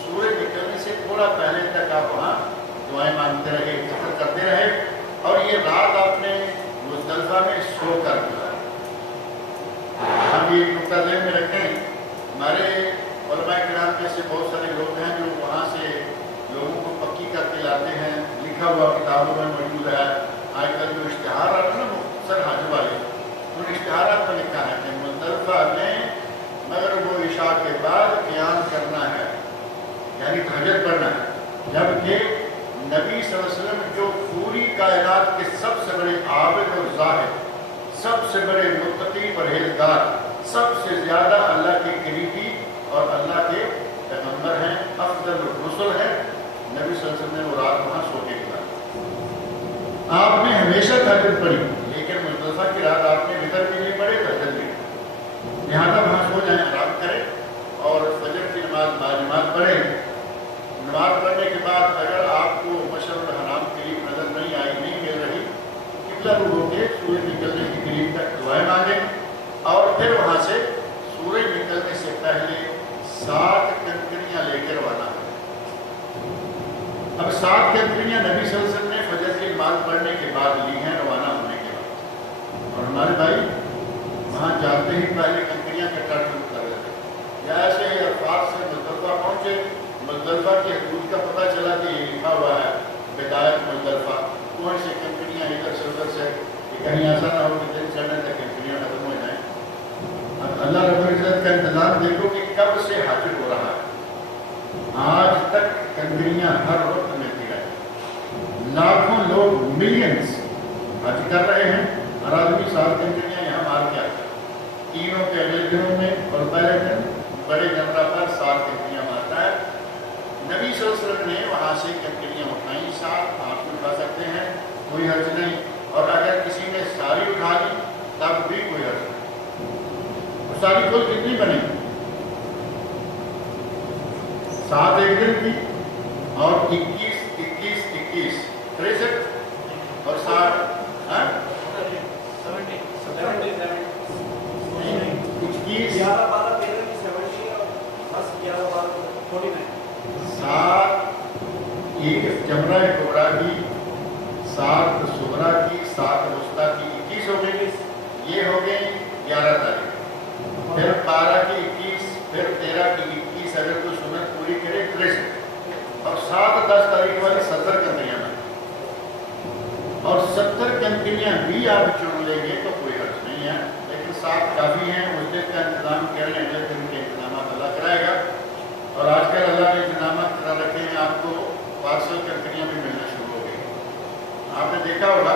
سورج نکلنے سے تھوڑا پہلے تک آپ وہاں دعائیں مانگتے رہے، ذکر کرتے رہے، اور یہ رات آپ نے مزدلفہ میں سو کر گزاری۔ ہم یہ نقطہ ذہن میں رکھیں، ہمارے علماء کرام میں سے بہت سارے لوگ ہیں جو وہاں سے لوگوں کو پکی کر کے لاتے ہیں، لکھا ہوا کتابوں میں موجود ہے۔ آج کل جو اشتہار آتے ہیں نا مختصر حاج والے، ان اشتہارات میں لکھا ہے کہ مزدلفہ میں مغرب و عشاء کے بعد قیام کرنا ہے، یعنی تہجد پڑھنا ہے، جبکہ نبی صلی اللہ علیہ وسلم جو پوری کائنات کے سب سے بڑے عابد اور زاہد، سب سے بڑے متقی پرہیزگار، سب سے زیادہ اللہ کے قریبی اور اللہ کے پیغمبر ہیں، افضل الرسل ہیں، نبی صلی اللہ علیہ وسلم نے وہ رات وہاں سو کے گزاری۔ آپ نے ہمیشہ تہجد پڑھی، لیکن مزدلفہ کی رات آپ نے وتر بھی نہیں پڑھے، تہجد بھی، لہٰذا وہاں سو جائیں، آرام کریں اور فجر کی نماز باجماعت پڑھیں۔ نماز پڑھنے کے بعد اگر آپ کو مشعر الحرام قریب نظر نہیں آئی، نہیں مل رہی، قبلہ رخ ہو کے سورج نکلنے کے قریب تک دعائیں مانگیں اور پھر وہاں سے سورج نکلنے سے پہلے 7 کنکریاں لے کے روانہ ہوں۔ اب 7 کنکریاں نبی صلی اللہ علیہ وسلم نے فجر کی نماز پڑھنے کے بعد لی ہیں، روانہ ہونے کے بعد، اور ہمارے بھائی وہاں جاتے ہی پہلے کنکریاں کٹا شروع کر دیتے۔ یا ایسے ہی عرفات سے مزدلفہ پہنچے، مزدلفہ کی حدود کا پتہ چلا کہ یہ لکھا ہوا ہے بدایت مزدلفہ، کون سی کنکریاں ادھر سے ادھر سے، کہ کہیں ایسا نہ ہو کہ دن چڑھنے تک کنکریاں ختم ہو جائیں۔ اب اللہ رب العزت کا انتظام دیکھو کہ کب سے حاجت ہو رہا ہے، آج تک کنکریاں ہر وقت ملتی رہے، لاکھوں لوگ ملینز حج کر رہے ہیں، ہر آدمی 7 کنکریاں یہاں مار کے آتا ہے، تینوں کے اگلے دنوں میں اور پہلے دن بڑے جمرہ پر 7 کنکریاں مارتا ہے۔ نبی صلی اللہ علیہ وسلم نے وہاں سے کنکریاں اٹھائیں، 7 آپ بھی اٹھا سکتے ہیں، کوئی حرج نہیں، اور اگر کسی نے ساری اٹھا لی تب بھی کوئی حرج نہیں۔ اور ساری کل کتنی بنے؟ 7 ایک دن کی اور 21 21 21 63 اور 60 ایک جمرہ کبریٰ کی، 7 صغریٰ کی، 7 وسطیٰ کی، 21 ہو گئی، یہ ہو گئی 11 تاریخ، پھر 12 کی 21، پھر 13 کی 21، اگر کوئی سنت پوری کرے 63، اور 7 10 تاریخ والی 70 کنکریاں میں، اور 70 کنکریاں بھی آپ چن لیں گے تو کوئی حرج نہیں ہے، لیکن 7 کافی ہیں۔ اس دن کا انتظام کریں، اگلے دن کے انتظامات اللہ کرائے گا، اور آج کل اللہ نے انتظامات کرا رکھے ہیں، آپ کو پارسل کنکریاں بھی ملنا شروع ہو گئی۔ آپ نے دیکھا ہوگا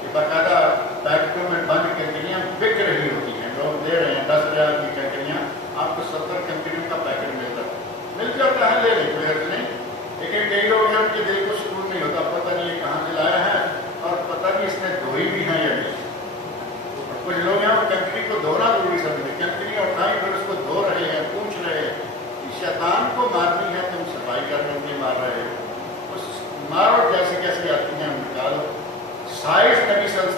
کہ باقاعدہ پیکٹوں میں بند کنکریاں بک رہی ہوتی ہیں، لوگ دے رہے ہیں 10 ریال کی کنکریاں، آپ کو 70 کنکریوں کا پیکٹ مل جاتا ہے، لے لیں، کوئی حرج نہیں۔ لیکن کئی لوگ ہیں ان کے دل کو سکون نہیں ہوتا، پتہ نہیں یہ کہاں سے لایا ہے اور پتہ نہیں اس نے دھوئی بھی ہیں یا نہیں۔ کچھ لوگ ہیں وہ کنکری کو دھونا ضروری سمجھتے، کنکریاں اٹھائیں پھر اس کو دھو رہے ہیں، پوچھ رہے ہیں، شیطان کو مارنی ہے تم صفائی کر کے مار رہے ہو، اس مارو، کیسے کیسے آتی ہیں نکالو۔ سائز نبی صلی اللہ علیہ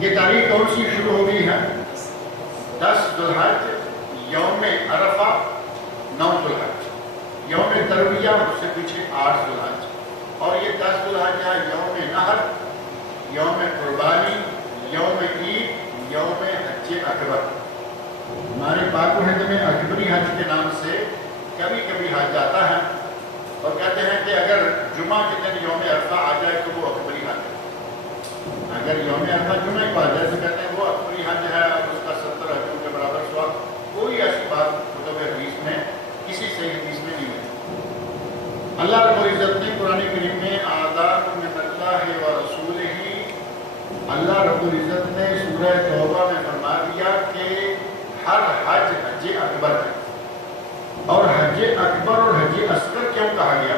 یہ تاریخ کون سی شروع ہو گئی ہے؟ 10 ذوالحج، یوم عرفہ 9 ذوالحج، یوم ترویہ اس سے پیچھے 8 ذوالحج، اور یہ 10 ذوالحج ہے یوم نحر، یوم قربانی، یوم عید، یوم حج اکبر۔ ہمارے پاک و ہند میں اکبری حج کے نام سے کبھی کبھی حج آتا ہے، اور کہتے ہیں کہ اگر جمعہ کے دن یوم عرفہ آ جائے تو وہ اکبری حج ہے۔ اگر یوم عرفہ جمعہ کو آ جائے تو کہتے ہیں وہ اکبری حج ہے اور اس کا 70 حجوں کے برابر ثواب۔ کوئی ایسی بات کتب حدیث میں کسی صحیح حدیث میں نہیں ہے۔ اللہ رب العزت نے قرآن کریم میں آذان من اللہ و رسولہ، اللہ رب العزت نے سورہ توبہ میں فرما دیا کہ ہر حج حج اکبر ہے۔ اور حج اکبر اور حج اصغر کیوں کہا گیا؟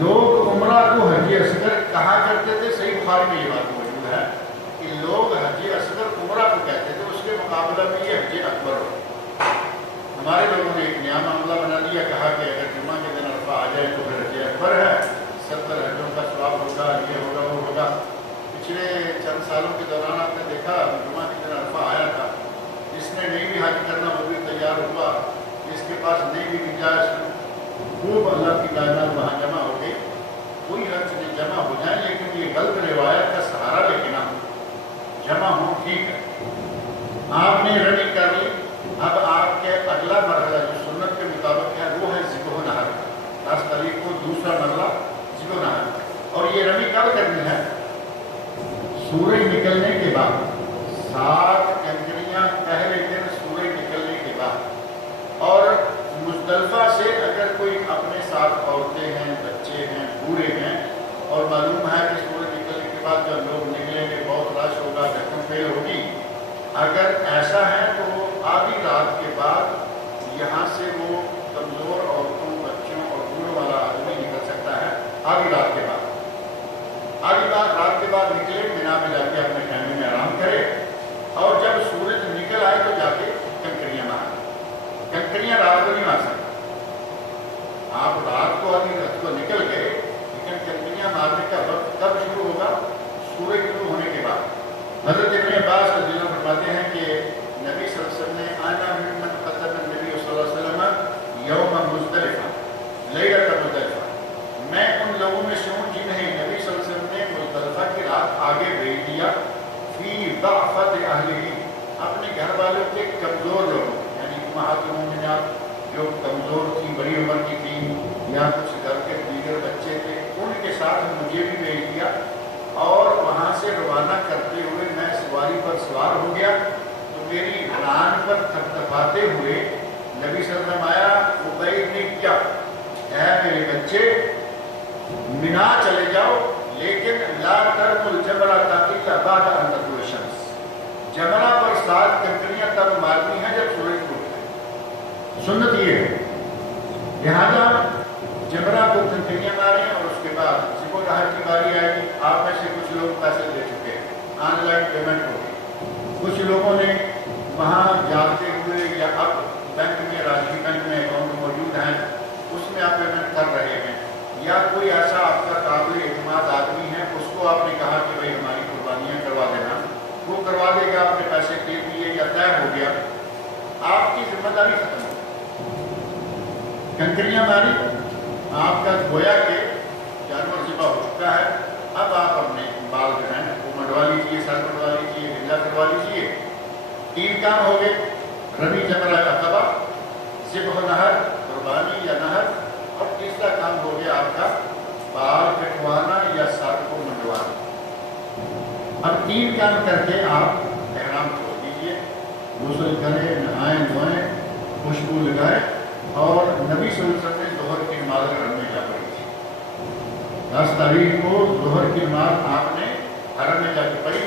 لوگ عمرہ کو حج اصغر کہا کرتے تھے، صحیح بخاری میں یہ بات موجود ہے کہ لوگ حج اصغر عمرہ کو کہتے تھے، اس کے مقابلہ میں یہ حج اکبر ہو۔ ہمارے لوگوں نے ایک نیا معاملہ بنا لیا، کہا کہ اگر جمعہ کے دن عرفہ آ جائے تو پھر حج اکبر ہے، 70 حجوں کا ثواب ہوگا، یہ ہوگا وہ ہوگا۔ پچھلے چند سالوں کے دوران آپ نے دیکھا جمعہ کے دن عرفہ آیا تھا، جس نے نہیں بھی حج کرنا وہ بھی تیار ہوا، جس کے پاس نہیں بھی گنجائش خوب اللہ کی کائنات وہاں جمع ہو گئی۔ کوئی حج نہیں، جمع ہو جائیں، لیکن یہ غلط روایت کا سہارا لے کے نہ جمع ہوں، ٹھیک ہے۔ آپ نے رننگ کر لی، اب آپ کے اگلا مرحلہ جو سنت کے مطابق ہے وہ ہے ذبح و نحر، 10 تاریخ کو دوسرا مرحلہ ذبح و نحر۔ اور یہ رننگ کب کرنی ہے؟ سورج نکلنے کے بعد، 7 کنکریاں پہلے دن سورج نکلنے کے بعد۔ اور مزدلفہ سے اگر کوئی اپنے ساتھ عورتیں ہیں، بچے ہیں، بوڑھے ہیں، اور معلوم ہے کہ سورج نکلنے کے بعد جب لوگ نکلیں گے بہت رش ہوگا، دھکم فیل ہوگی، اگر ایسا ہے تو وہ آدھی رات کے بعد یہاں سے وہ کمزور عورتوں، بچوں اور بوڑھوں والا آدمی نکل سکتا ہے آدھی رات کے بعد۔ آدھی رات کے بعد نکلے، مینا میں جا کے اپنے خیمے میں آرام کرے، اور جب سورج نکل آئے تو جا کے کنکریاں مارے۔ کنکریاں رات کو نہیں مار سکتے، آپ رات کو آدھی رات کو نکل گئے، لیکن کنکریاں مارنے کا وقت کب شروع ہوگا؟ سورج شروع ہونے کے بعد۔ حضرت ابن عباس رضی اللہ عنہ فرماتے ہیں کہ نبی صلی اللہ علیہ وسلم نے آنا ممن قدم النبی صلی اللہ علیہ وسلم یوم مزدلفہ لیلۃ مزدلفہ، میں ان لوگوں میں سے ہوں جنہیں نبی صلی اللہ علیہ وسلم نے مزدلفہ کی رات آگے بھیج دیا، فی ضعفۃ اہلہ، اپنے گھر والوں کے کمزور لوگوں، یعنی امہات المؤمنات جو کمزور تھی، بڑی عمر کی تھی، یا کچھ گھر کے دیگر بچے تھے، ان کے ساتھ مجھے بھی بھیج دیا، اور وہاں سے روانہ کرتے ہوئے میں سواری پر سوار ہو گیا تو میری ران پر تھپتھپاتے ہوئے نبی صلی اللہ علیہ وسلم آیا، عبید نے کیا، اے میرے بچے منا چلے جاؤ، لیکن لا ترموا الجمرہ الا بعد ان تطلع الشمس، جمرہ پر 7 کنکریاں تب مارنی ہیں جب سورج ڈوب جائے۔ سنت یہ ہے، لہٰذا جمرہ کو کنکریاں ماریں، اور اس کے بعد ذبح و نحر کی باری آئے گی۔ آپ میں سے کچھ لوگ پیسے دے چکے ہیں، آن لائن پیمنٹ ہوگی، کچھ لوگوں نے وہاں جاتے ہوئے یا اب بینک میں، راجی بینک میں اکاؤنٹ موجود ہیں، اس میں آپ پیمنٹ کر رہے ہیں، یا کوئی ایسا آپ کا قابل اعتماد آدمی ہے، اس کو آپ نے کہا کہ بھائی ہماری قربانیاں کروا دینا، وہ کروا دے گا، آپ نے پیسے دے دیے یا طے ہو گیا، آپ کی ذمہ داری ختم ہو۔ کنکریاں ماری، آپ کا گویا کہ جانور ذبح ہو چکا ہے، اب آپ اپنے بال جو ہیں وہ منڈوا لیجیے، سر منڈوا لیجیے، ہلا کروا لیجیے۔ 3 کام ہو گئے، رمی جمرہ عقبہ، ذبح و نحر، قربانی یا نحر، اور تیسرا کام ہو گیا آپ کا بال کٹوانا یا سر کو منڈوانا۔ اب 3 کام کر کے آپ احرام چھوڑ دیجیے، غسل کریں، نہائیں دھوئیں، خوشبو لگائیں، اور نبی صلی اللہ علیہ وسلم نے ظہر کی نماز حرم میں جا پڑھی تھی، 10 تاریخ کو ظہر کی نماز آپ نے حرم میں جا کے پڑھی،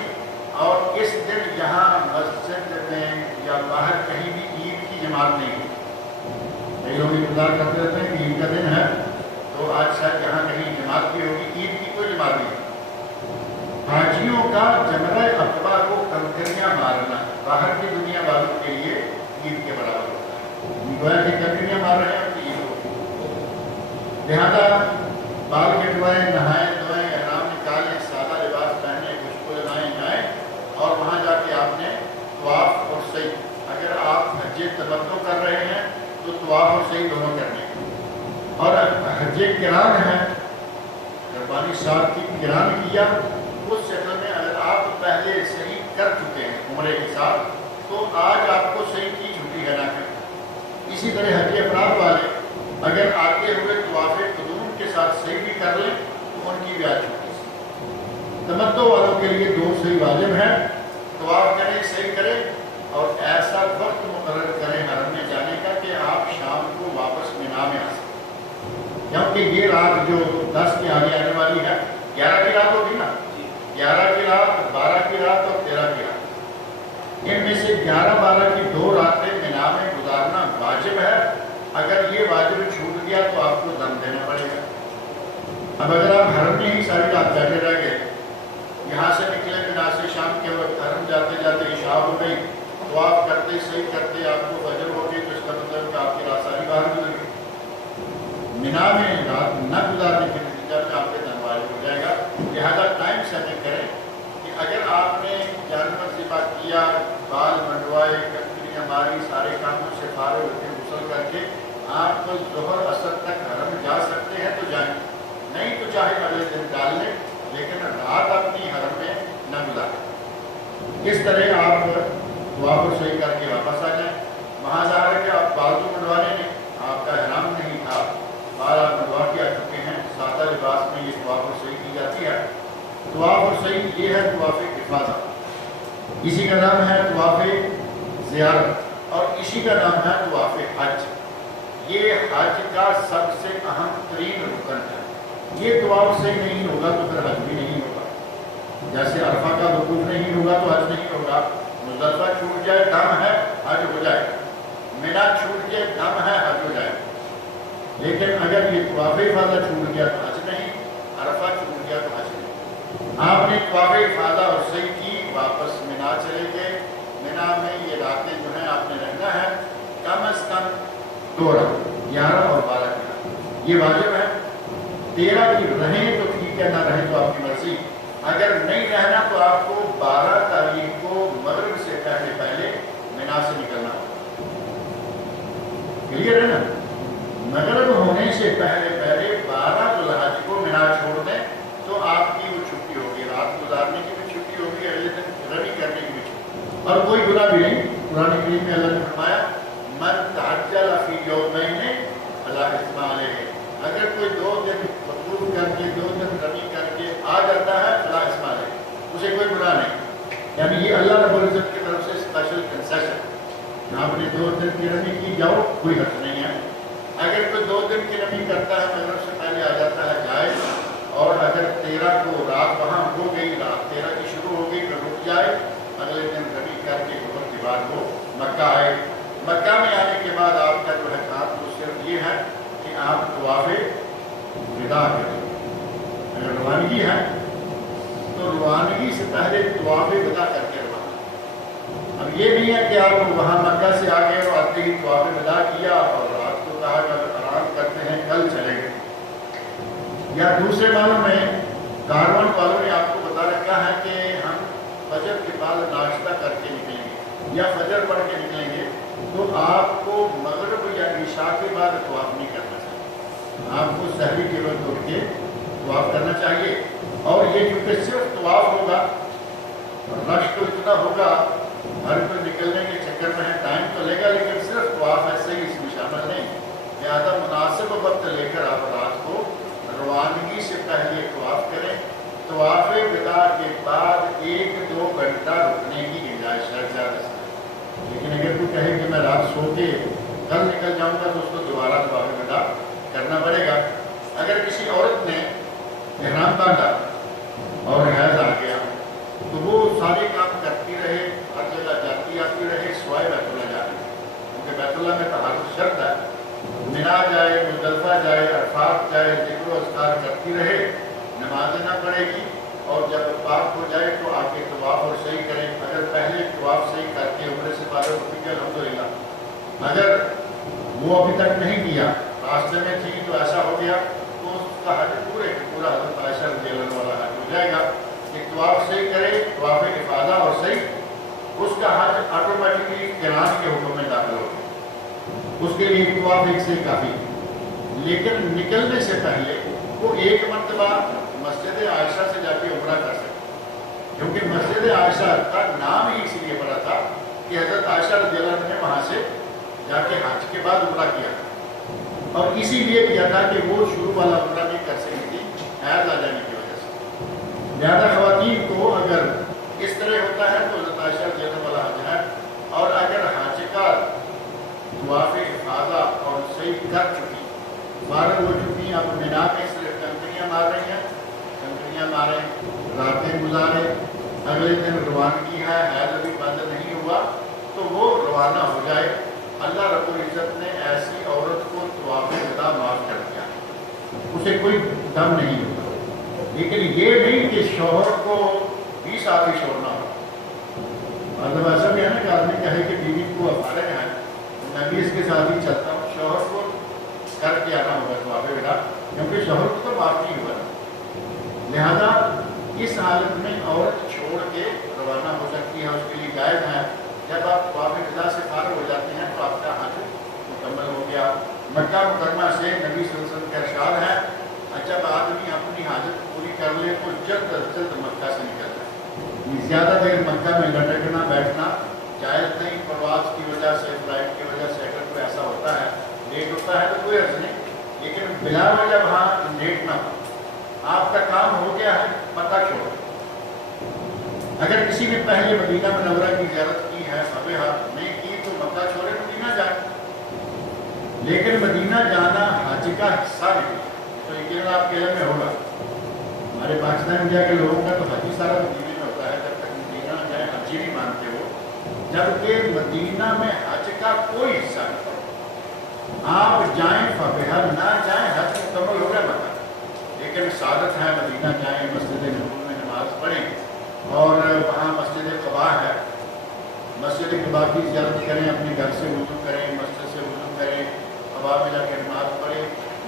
اور اس دن یہاں مسجد میں یا باہر کہیں بھی عید کی جماعت نہیں ہوئی۔ کئی لوگ انتظار کرتے رہتے ہیں کہ عید کا دن ہے تو آج شاید یہاں کہیں جماعت بھی ہوگی، عید کی کوئی جماعت نہیں ہے۔ حاجیوں کا جمرہ عقبہ کو کنکریاں مارنا باہر کی دنیا والوں کے لیے عید کے برابر ہوتا ہے، گویا کہ کنکریاں مار رہے ہیں عید ہوگی۔ لہٰذا بال کٹوائیں، نہائیں دھوئیں، احرام نکالیں، سادہ لباس پہنیں، خوشبو لگائیں، تمتع کر رہے ہیں تو طواف اور صحیح دونوں کرنے ہیں. اور حج کران ہے، قربانی ساتھ کی کران کیا، اس شکل میں اگر آپ پہلے صحیح کر چکے ہیں عمرے کے ساتھ تو آج آپ کو صحیح کی چھٹی ہے نہ کریں. اسی طرح حج افراد والے اگر آتے ہوئے طواف قدوم کے ساتھ صحیح بھی کر لیں تو ان کی بھی آج چھٹی. تمتع والوں کے لیے دو صحیح واجب ہیں، طواف کریں صحیح کریں اور ایسا وقت مقرر کریں حرم میں جانے کا کہ آپ شام کو واپس مینا میں آ سکیں. کیونکہ یہ رات جو 10 کے آگے آنے والی ہے 11 کی رات ہوگی نا، 11 کی رات، 12 کی رات اور 13 کی رات، ان میں سے 11 12 کی 2 راتیں مینا میں گزارنا واجب ہے. اگر یہ واجب چھوٹ گیا تو آپ کو دم دینا پڑے گا. اب اگر آپ حرم میں ہی ساری رات بیٹھے رہ گئے، یہاں سے نکلے مینا سے شام کے وقت حرم جاتے جاتے عشاء ہو گئی، طواف کرتے صحیح کرتے آپ کو فجر ہو گئی، تو اس کا مطلب کہ آپ کی رات ساری باہر گزر گئی. مینا میں رات نہ گزارنے کے نتیجہ میں آپ کے دم واجب ہو جائے گا. لہٰذا ٹائم سیٹنگ کریں کہ اگر آپ نے جانور ذبح کیا، بال منڈوائے، ککڑیاں ماری، سارے کاموں سے فارغ ہو کے غسل کر کے آپ ظہر اثر تک حرم جا سکتے ہیں تو جائیں، نہیں تو چاہے اگلے دن ڈال لیں لیکن رات اپنی حرم میں نہ گزاریں. اس طرح آپ طواف اور صحیح کر کے واپس آ جائیں. وہاں ظاہر ہے کہ آپ بازو منڈوانے میں آپ کا احرام نہیں تھا، بال آپ منڈوا کے آ چکے ہیں، سادہ لباس میں یہ طواف اور صحیح کی جاتی ہے. طواف اور صحیح یہ ہے طواف افاضہ، اسی کا نام ہے طواف زیارت اور اسی کا نام ہے طواف حج. یہ حج کا سب سے اہم ترین رکن ہے. یہ طواف صحیح نہیں ہوگا تو پھر حج بھی نہیں ہوگا. جیسے عرفہ کا وقوف نہیں ہوگا تو حج نہیں ہوگا. مزدلفہ چھوٹ جائے دم ہے حج ہو جائے، مینا چھوٹ جائے دم ہے حج ہو جائے. لیکن اگر یہ طواف افاضہ چھوٹ گیا تو حج نہیں، عرفہ چھوٹ گیا تو حج نہیں. آپ نے طواف افاضہ اور صحیح کی، واپس مینا چلے گئے. مینا میں یہ راتیں جو ہیں آپ نے رہنا ہے کم از کم 2 رات، 11 اور 12 کی رات یہ واجب ہے. 13 کی رہیں تو ٹھیک ہے، نہ رہیں تو آپ کی مرضی. اگر نہیں رہنا تو آپ کو 12 تاریخ کو مغرب سے پہلے مینا سے نکلنا ہوگا. کلیئر ہے نا؟ مغرب ہونے سے پہلے 12 ذوالحج کو مینا چھوڑ دیں تو آپ کی وہ چھٹی ہوگی، رات گزارنے کی بھی چھٹی ہوگی، اگلے دن رمی کرنے کی بھی چھٹی. اور کوئی گناہ بھی نہیں. قرآن کریم میں اللہ نے فرمایا من تعجل فی یومین فلا اثم علیہ. اگر کوئی 2 دن مطلوب کر کے 2 دن رمی کر کے آ جاتا ہے فلا اثم علیہ، اسے کوئی گناہ نہیں. یعنی یہ اللہ رب العزت کی طرف سے اسپیشل کنسیشن. آپ نے 2 دن کی رمی کی، جاؤ، کوئی حرج نہیں ہے. اگر کوئی 2 دن کی رمی کرتا ہے مغرب سے پہلے آ جاتا ہے جائز. اور اگر 13 کو رات وہاں ہو گئی، رات 13 کی شروع ہو گئی تو رک جائے، اگلے دن رمی کر کے ظہر کے بعد وہ مکہ آئے. مکہ میں آنے کے بعد آپ کا جو ہے کام وہ صرف یہ ہے کہ آپ طواف وداع کریں. اگر روانگی ہے تو روانگی سے پہلے طواف وداع کر کے روانہ. اب یہ نہیں ہے کہ آپ وہاں مکہ سے آ گئے اور آتے ہی طواف وداع کیا اور رات کو کہا کہ آرام کرتے ہیں کل چلے گئے. یا دوسرے معنوں میں کاروان والوں نے آپ کو بتا رکھا ہے کہ ہم فجر کے بعد ناشتہ کر کے نکلیں گے یا فجر پڑھ کے نکلیں گے، تو آپ کو مغرب یا عشاء کے بعد طواف نہیں کرنا چاہیے. آپ کو سحری کے وقت اٹھ کے طواف کرنا چاہیے. اور یہ چونکہ صرف طواف ہوگا، رش تو اتنا ہوگا، ہر کوئی نکلنے کے چکر میں ہے، ٹائم تو لے گا، لیکن صرف طواف ایسے ہی اس میں شامل نہیں. لہٰذا مناسب وقت لے کر آپ رات کو روانگی سے پہلے طواف کریں. طواف وداع کے بعد 1-2 گھنٹہ رکنے کی گنجائش ہے زیادہ سے. لیکن اگر کوئی کہے کہ میں رات سو کے کل نکل جاؤں گا تو اس کو دوبارہ طواف وداع کرنا پڑے گا. اگر کسی عورت نے احرام باندھا اور حیض آ گیا تو وہ سارے کام کرتی رہے، ہر جگہ جاتی آتی رہے سوائے بیت اللہ جانے، کیونکہ بیت اللہ میں طہارت شرط ہے. مینا جائے، مزدلفہ جائے، عرفات جائے، ذکر و اذکار کرتی رہے، نمازیں نہ پڑھے گی. اور جب پاک ہو جائے تو آ کے طواف اور صحیح کریں. اگر پہلے طواف صحیح کر کے عمرے سے فارغ ہوتی ہے الحمدللہ. اگر وہ ابھی تک نہیں کیا، راستے میں تھی تو ایسا ہو گیا تو اس کا حج پورے پورا حضرت عائشہ رضی اللہ والا حج ہو جائے گا. کہ طواف صحیح کرے، طواف افاضہ اور صحیح، اس کا حج آٹومیٹکلی قران کے حکم میں داخل ہو گیا. اس کے لیے طواف ایک سے کافی، لیکن نکلنے سے پہلے وہ ایک مرتبہ مسجد عائشہ سے جا کے عمرہ کر سکتے، کیونکہ مسجد عائشہ کا نام ہی اس لیے پڑا تھا کہ حضرت عائشہ رضی اللہ عنہ نے وہاں سے جا کے حج کے بعد عمرہ کیا تھا، اور اسی لیے کیا تھا کہ وہ شروع والا عمرہ نہیں کر سکتی تھی حیض آ جانے کی وجہ سے۔ لہٰذا خواتین کو اگر اس طرح ہوتا ہے تو حضرت عائشہ رضی اللہ والا حج ہے، اور اگر حج کا طواف افاضہ اور صحیح کر چکی، فارغ ہو چکی، اب مینا میں صرف کنکریاں مار رہی ہیں، کنکریاں ماریں، راتیں گزاریں، اگلے دن روانگی ہے، حیض ابھی بند نہیں ہوا تو وہ روانہ ہو جائے۔ اللہ رب العزت نے ایسی عورت کو طواف ودا معاف کر دیا، اسے کوئی دم نہیں ہوتا، لیکن یہ نہیں کہ شوہر کو بھی ساتھ ہی چھوڑنا ہو۔ مطلب ایسا بھی ہے نا کہ آدمی کہے کہ بیوی کو فارغ ہے میں بھی اس کے ساتھ ہی چلتا ہوں، شوہر کو کر کے آنا ہوگا طواف ودا، کیونکہ شوہر کو تو معاف نہیں ہوا، لہذا اس حالت میں عورت چھوڑ کے روانہ ہو سکتی ہے، اس کے لیے جائز ہے۔ جب آپ طواف ودا سے فارغ ہو جاتے ہیں تو آپ کا حج مکمل ہو گیا۔ مکہ مکرمہ سے نبی صلی اللہ علیہ وسلم کا ارشاد ہے جب آدمی اپنی حاجت پوری کر لے تو جلد از جلد مکہ سے نکل جائے، زیادہ دیر مکہ میں لٹکنا بیٹھنا جائز نہیں۔ پرواز کی وجہ سے، فلائٹ کی وجہ سے اگر کوئی ایسا ہوتا ہے، لیٹ ہوتا ہے تو کوئی عرض نہیں، لیکن بلا وجہ وہاں لیٹ نہ ہو، آپ کا کام ہو گیا ہے مکہ چھوڑو۔ اگر کسی نے پہلے مدینہ منورہ کی زیارت کی ہے، فبہا نہیں کی تو مکہ چھوڑے مدینہ جائے، لیکن مدینہ جانا حج کا حصہ نہیں، تو یقیناً آپ کے علم میں ہوگا ہمارے پاکستان انڈیا کے لوگوں کا تو حج ہی سارا مدینہ میں ہوتا ہے، جب تک مدینہ نہ جائے حج ہی نہیں مانتے ہو، جبکہ مدینہ میں حج کا کوئی حصہ نہیں، آپ جائیں فبہا، نہ جائیں حج مکمل ہو گیا مکہ، لیکن سعادت ہے مدینہ جائیں، مسجد نبوی میں نماز پڑھیں، اور وہاں مسجد قباء ہے، مسجد قباء کی زیارت کریں، اپنے گھر سے وضو کریں، مسجد سے وضو کریں، قباء میں جا کے نماز پڑھیں۔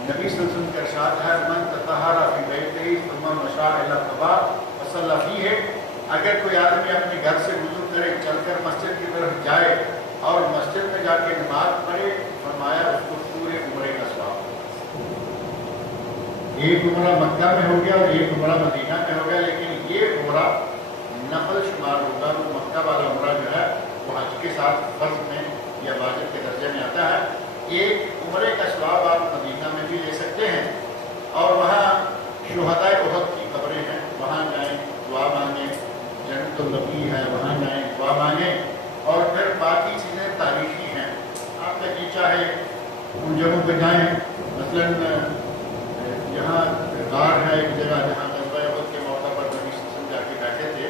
نبی صلی اللہ علیہ وسلم کا ارشاد ہے من تطہر فی بیتہ ثم مشى الی قباء فصلی فیہ، اگر کوئی آدمی اپنے گھر سے وضو کرے، چل کر مسجد کی طرف جائے اور مسجد میں جا کے نماز پڑھے، فرمایا اس کو پورے عمرے کا ثواب، ایک عمرہ مکہ میں ہو گیا اور ایک عمرہ مدینہ میں ہو گیا، لیکن یہ عمرہ نفل شمار ہوگا، وہ مکہ والا عمرہ جو ہے وہ حج کے ساتھ فرض میں یا واجب کے درجے میں آتا ہے۔ ایک عمرے کا ثواب آپ مدینہ میں بھی لے سکتے ہیں، اور وہاں شہدائے احد کی قبریں ہیں، وہاں جائیں دعا مانگیں، جنت البقیع ہے وہاں جائیں دعا مانگیں، اور پھر باقی چیزیں تاریخی ہیں، آپ کا جی چاہے ان جگہوں پہ جائیں، مثلاً یہاں غار ہے ایک جگہ جہاں غزوہ احد کے موقع پر نبی صلی اللہ علیہ وسلم جا کے بیٹھے تھے،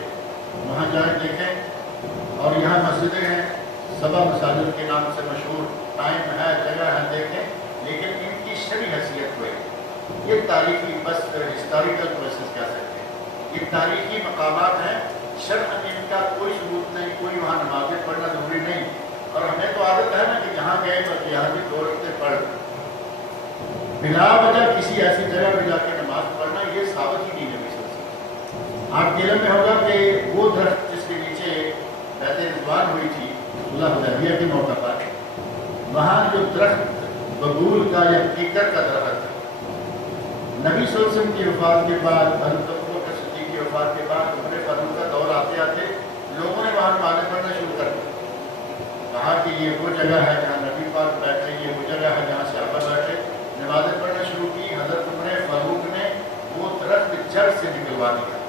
وہاں جائیں دیکھیں، اور یہاں مسجدیں ہیں 7 مساجد کے نام سے مشہور، ٹائم ہے جگہ ہے دیکھیں، لیکن ان کی شرعی حیثیت کوئی، یہ تاریخی بس ہسٹوریکل پروسیس کہہ سکتے ہیں، یہ تاریخی مقامات ہیں، شرعاً ان کا کوئی ثبوت نہیں، کوئی وہاں نمازیں پڑھنا ضروری نہیں، اور ہمیں تو عادت ہے نا کہ جہاں گئے بس یہاں بھی 2 رکعتیں پڑھ، بلا وجہ کسی ایسی جگہ پہ جا کے نماز پڑھنا یہ ثابت ہی نہیں ہے۔ آپ کے علم میں ہوگا کہ وہ درخت جس کے نیچے بیعت رضوان ہوئی تھی صلح حدیبیہ کے موقع پر، وہاں جو درخت ببول کا یا کیکر کا درخت ہے، نبی صلی اللہ علیہ وسلم کی وفات کے بعد، حضرت ابوبکر صدیق کی وفات کے بعد عمر فاروق کا دور آتے آتے لوگوں نے وہاں نمازیں پڑھنا شروع کر دیا، کہا کہ یہ وہ جگہ ہے جہاں نبی پاک بیٹھے، یہ وہ جگہ ہے جہاں صحابہ بیٹھے، نمازیں پڑھنا شروع کی۔ حضرت عمر فاروق نے وہ درخت جڑ سے نکلوا دیا،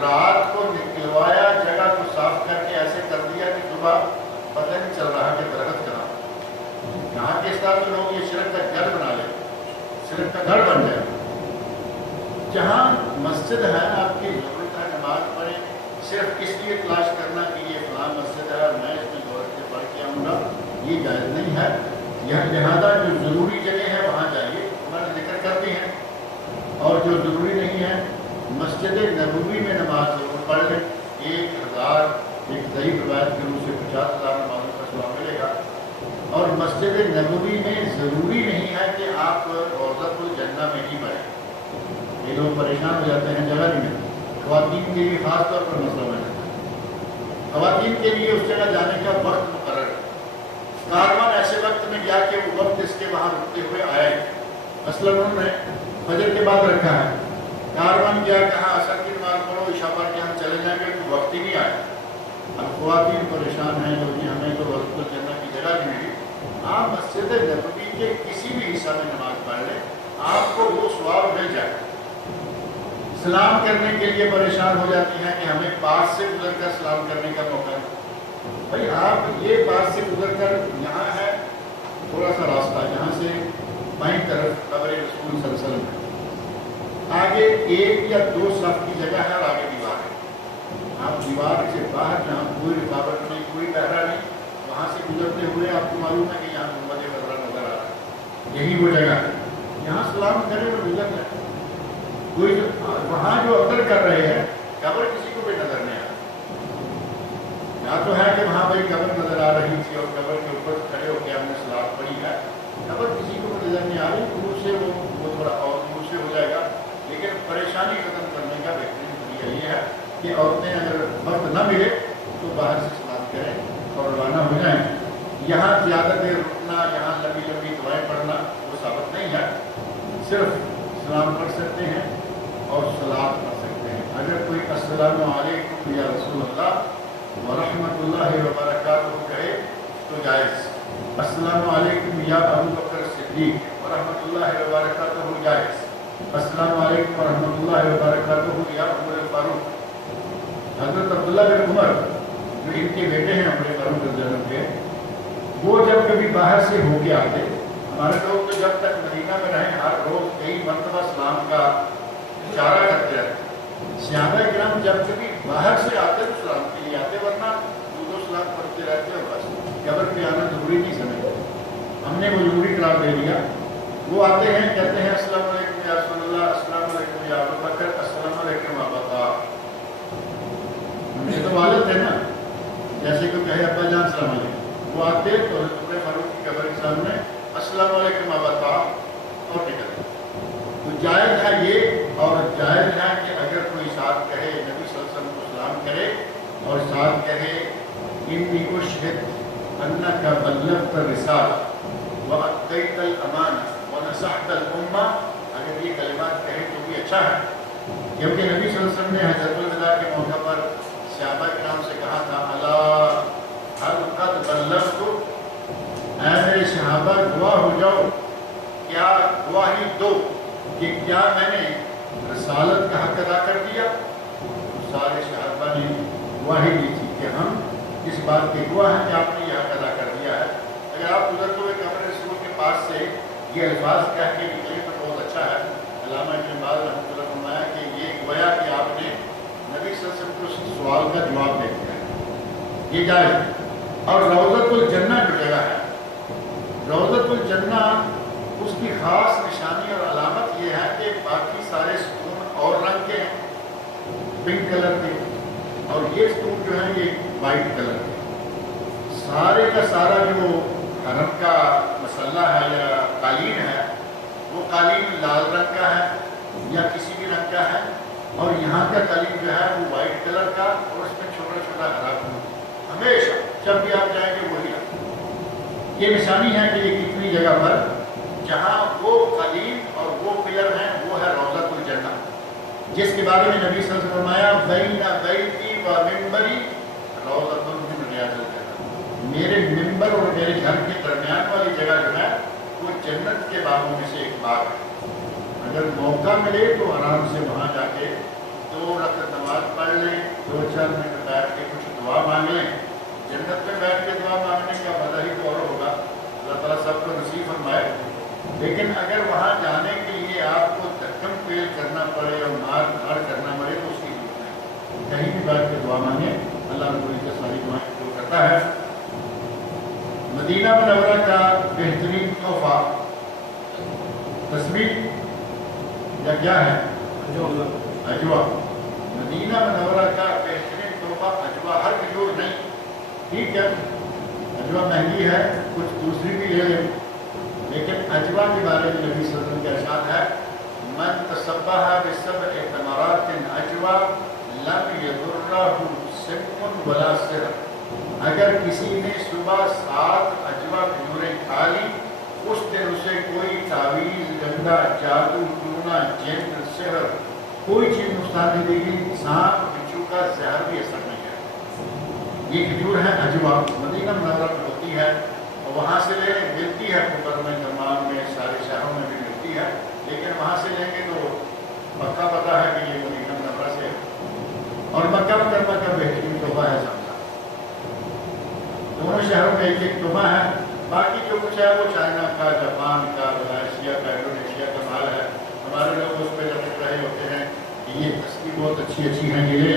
رات کو نکلوایا، جگہ کو صاف کر کے ایسے کر دیا کہ صبح پتہ نہیں چل رہا کہ درخت کہاں، یہاں کے ساتھ تو لوگ یہ شرک کا گھر بنا لیں، شرک کا گھر بن جائے۔ جہاں مسجد ہے آپ کی ضرورت ہے نماز پڑھیں، صرف اس لیے تلاش کرنا کہ یہ فلاں مسجد ہے اور میں اس میں 2 رکعتیں پڑھ کے آؤں گا، یہ جائز نہیں ہے۔ لہٰذا جو ضروری جگہ ہے وہاں جائیے، انہوں نے ذکر کرتی ہیں، اور جو ضروری نہیں ہے مسجد نبوی میں نماز ضرور پڑھ لیں، 1000 ایک ضعیف روایت کے روح سے 50,000 نمازوں کا ثواب ملے گا۔ اور مسجد نبوی میں ضروری نہیں ہے کہ آپ روضۃ الجنہ میں ہی پڑھیں، یہ لوگ پریشان ہو جاتے ہیں جگہ نہیں ملتی، خواتین کے لیے خاص طور پر مسئلہ بن جاتا ہے، خواتین کے لیے اس جگہ جانے کا وقت مقرر ہے، کاروان ایسے وقت میں کیا کہ وہ وقت اس کے وہاں رکتے ہوئے آئے. مثلا انہوں نے فجر کے بعد رکھا ہے, کارواں کیا, کہا اثر کی نماز پڑھو, عشاء پڑھ کے ہم چلے جائیں گے, تو وقت ہی نہیں آیا. اب خواتین پریشان ہیں جو کہ ہمیں تو وقت الجنہ کی جگہ نہیں ملی. آپ مسجد نبوی کے کسی بھی حصہ میں نماز پڑھ لیں, آپ کو وہ ثواب مل جائے. سلام کرنے کے لیے پریشان ہو جاتی ہیں کہ ہمیں پاس سے گزر کر سلام کرنے کا موقع ہے. بھائی آپ یہ پاس سے گزر کر, یہاں ہے تھوڑا سا راستہ, یہاں سے بائیں طرف قبر رسول صلی اللہ علیہ وسلم ہے, آگے 1 یا 2 صف کی جگہ ہے اور آگے دیوار ہے. آپ دیوار سے باہر جہاں کوئی رکاوٹ نہیں, کوئی پہرا نہیں, وہاں سے گزرتے ہوئے آپ کو معلوم ہے کہ یہاں گنبد خضرا نظر آ رہا ہے, یہی وہ جگہ ہے. یہاں سلام کرے اور گزر جائے. کوئی وہاں جو اندر کر رہے ہیں قبر کسی کو بھی نظر نہیں آ رہا. یا تو ہے کہ وہاں بھائی قبر نظر آ رہی تھی اور قبر کے اوپر کھڑے ہو کے ہم نے سلاد پڑھی ہے, قبر کسی کو بھی نظر نہیں آ رہی, دور سے وہ تھوڑا اور دور سے ہو جائے گا. لیکن پریشانی ختم کرنے کا بہترین طریقہ یہ ہے کہ عورتیں اگر وقت نہ ملے تو باہر سے سلاد کریں اور روانہ ہو جائیں. یہاں زیادہ دیر رکنا, یہاں لمبی لمبی دعائیں پڑھنا وہ ثابت نہیں ہے. صرف سلام پڑھ سکتے ہیں اور سلاد پڑھ سکتے ہیں. اگر کوئی السلام علیکم یا رسول اللہ ورحمۃ اللہ وبرکاتہ کہے تو جائز. السلام علیکم یا ابو بکر صدیق ورحمۃ اللہ وبرکاتہ جائز. السلام علیکم ورحمۃ اللہ وبرکاتہ یا عمر فاروق. حضرت عبداللہ بن عمر جو ان کے بیٹے ہیں عمر فاروق رضی اللہ عنہ کے, وہ جب کبھی باہر سے ہو کے آتے, ہمارے لوگ تو جب تک مدینہ میں رہیں ہر روز کئی مرتبہ سلام کا اشارہ کرتے رہتے. صحابہ کرام جب کبھی باہر سے آتے تو سلام کے لیے آتے, ورنہ 2 سلام پڑھتے رہتے اور بس قبر پہ آنا ضروری نہیں سمجھتے. ہم نے وہ ضروری قرار دے دیا. وہ آتے ہیں, کہتے ہیں السلام علیکم یا رسول اللہ, السلام علیکم یا ابو بکر, السلام علیکم ابا بکر. یہ تو والد ہے نا, جیسے کہ کہے ابا جان السلام علیکم. وہ آتے تو عمر فاروق کی قبر کے سامنے السلام علیکم ابا بکر اور نکلتے. تو جائز ہے یہ, اور جائز ہے کہ اگر کوئی ساتھ کہے, نبی صلی اللہ علیہ وسلم کو سلام کرے اور ساتھ کہے انی اشہد انک بلغت الرسالہ وادیت الامانہ ونصحت الامہ, اگر یہ کلمات کہے تو بھی اچھا ہے. کیونکہ نبی صلی اللہ علیہ وسلم نے حجۃ الوداع کے موقع پر صحابہ کرام سے کہا تھا الا هل قد بلغت, اے میرے صحابہ گواہ ہو جاؤ, کیا گواہی دو کہ کیا میں نے رسالت کا حق ادا کر دیا. سارے صحابہ نے گواہی دی تھی کہ ہم اس بات کے گواہ ہیں کہ آپ نے یہ حق ادا کر دیا ہے. اگر آپ گزرتے ہوئے قبر رسول کے پاس سے یہ الفاظ کہہ کے نکلے تو بہت اچھا ہے. علامہ ابن باز رحمۃ اللہ فرمایا کہ یہ گویا کہ آپ نے نبی صلی اللہ علیہ وسلم کو سوال کا جواب دے دیا ہے, یہ جائز. اور روضۃ الجنہ جو جگہ ہے, روضۃ الجنہ اس کی خاص نشانی اور علامت یہ ہے کہ باقی سارے ستون اور رنگ کے ہیں, پنک کلر کے, اور یہ ستون جو ہیں یہ وائٹ کلر کے. سارے کا سارا جو حرم کا مسلح ہے یا قالین ہے, وہ قالین لال رنگ کا ہے یا کسی بھی رنگ کا ہے, اور یہاں کا قالین جو ہے وہ وائٹ کلر کا, اور اس میں چھوٹا چھوٹا ہرا پھول. ہمیشہ جب بھی آپ جائیں گے وہی رنگ. یہ نشانی ہے کہ یہ کتنی جگہ پر جہاں وہ قالین اور وہ پلر ہیں وہ ہے روضۃ الجنہ, جس کے بارے میں نبی صلی اللہ علیہ وسلم نے فرمایا بین بیتی و منبری روضۃ من ریاض الجنہ. میرے ممبر اور میرے گھر کے درمیان والی جگہ جو ہے وہ جنت کے باغوں میں سے ایک باغ ہے. اگر موقع ملے تو آرام سے وہاں جا کے 2 رکعت نماز پڑھ لیں, 2-4 منٹ بیٹھ کے کچھ دعا مانگ لیں. جنت میں بیٹھ کے دعا مانگنے کا مزہ ہی تو اور ہوگا. اللہ تعالیٰ سب کو نصیب فرمائے. لیکن اگر وہاں جانے کے لیے آپ کو دھکم پیل کرنا پڑے اور مار دھاڑ کرنا پڑے تو اس کی ضرورت نہیں. کہیں بھی بیٹھ کے دعا مانگیں, اللہ رب العزت ساری دعائیں قبول کرتا ہے. مدینہ منورہ کا بہترین تحفہ تصویر یا کیا ہے؟ اجوا. مدینہ منورہ کا بہترین تحفہ اجوا. ہر کھجور نہیں, ٹھیک ہے, اجوا مہنگی ہے, کچھ دوسری بھی ہے, لیکن اجوا کے بارے میں نبی صلی اللہ علیہ وسلم کا ارشاد ہے من تصبح ب7 تمرات اجوا لم یضرہ سم ولا سر. اگر کسی نے صبح 7 اجوا کھجوریں کھا لی اس دن اسے کوئی تعویذ، گندا، جادو، ٹونا، جن، سحر کوئی چیز نقصان نہیں دے گی، سانپ بچھو کا زہر بھی اثر نہیں ہے۔ یہ کھجور ہے اجوا، مدینہ منورہ میں ہوتی ہے اور وہاں سے لے ملتی ہے کوپر میں، دمام میں، سارے شہروں میں بھی ملتی ہے، لیکن وہاں سے لیں گے تو پکا پتہ ہے کہ یہ مدینہ منورہ سے ہے۔ اور مکہ مکرمہ کا بہترین تحفہ ہے زمزم، دونوں شہروں میں ایک ایک تحفہ ہے۔ باقی جو کچھ ہے وہ چائنا کا، جاپان کا، ملائیشیا کا، انڈونیشیا کا مال ہے۔ ہمارے لوگ اس پہ لٹک رہے ہوتے ہیں کہ یہ تسبیح بہت اچھی اچھی ہیں، یہ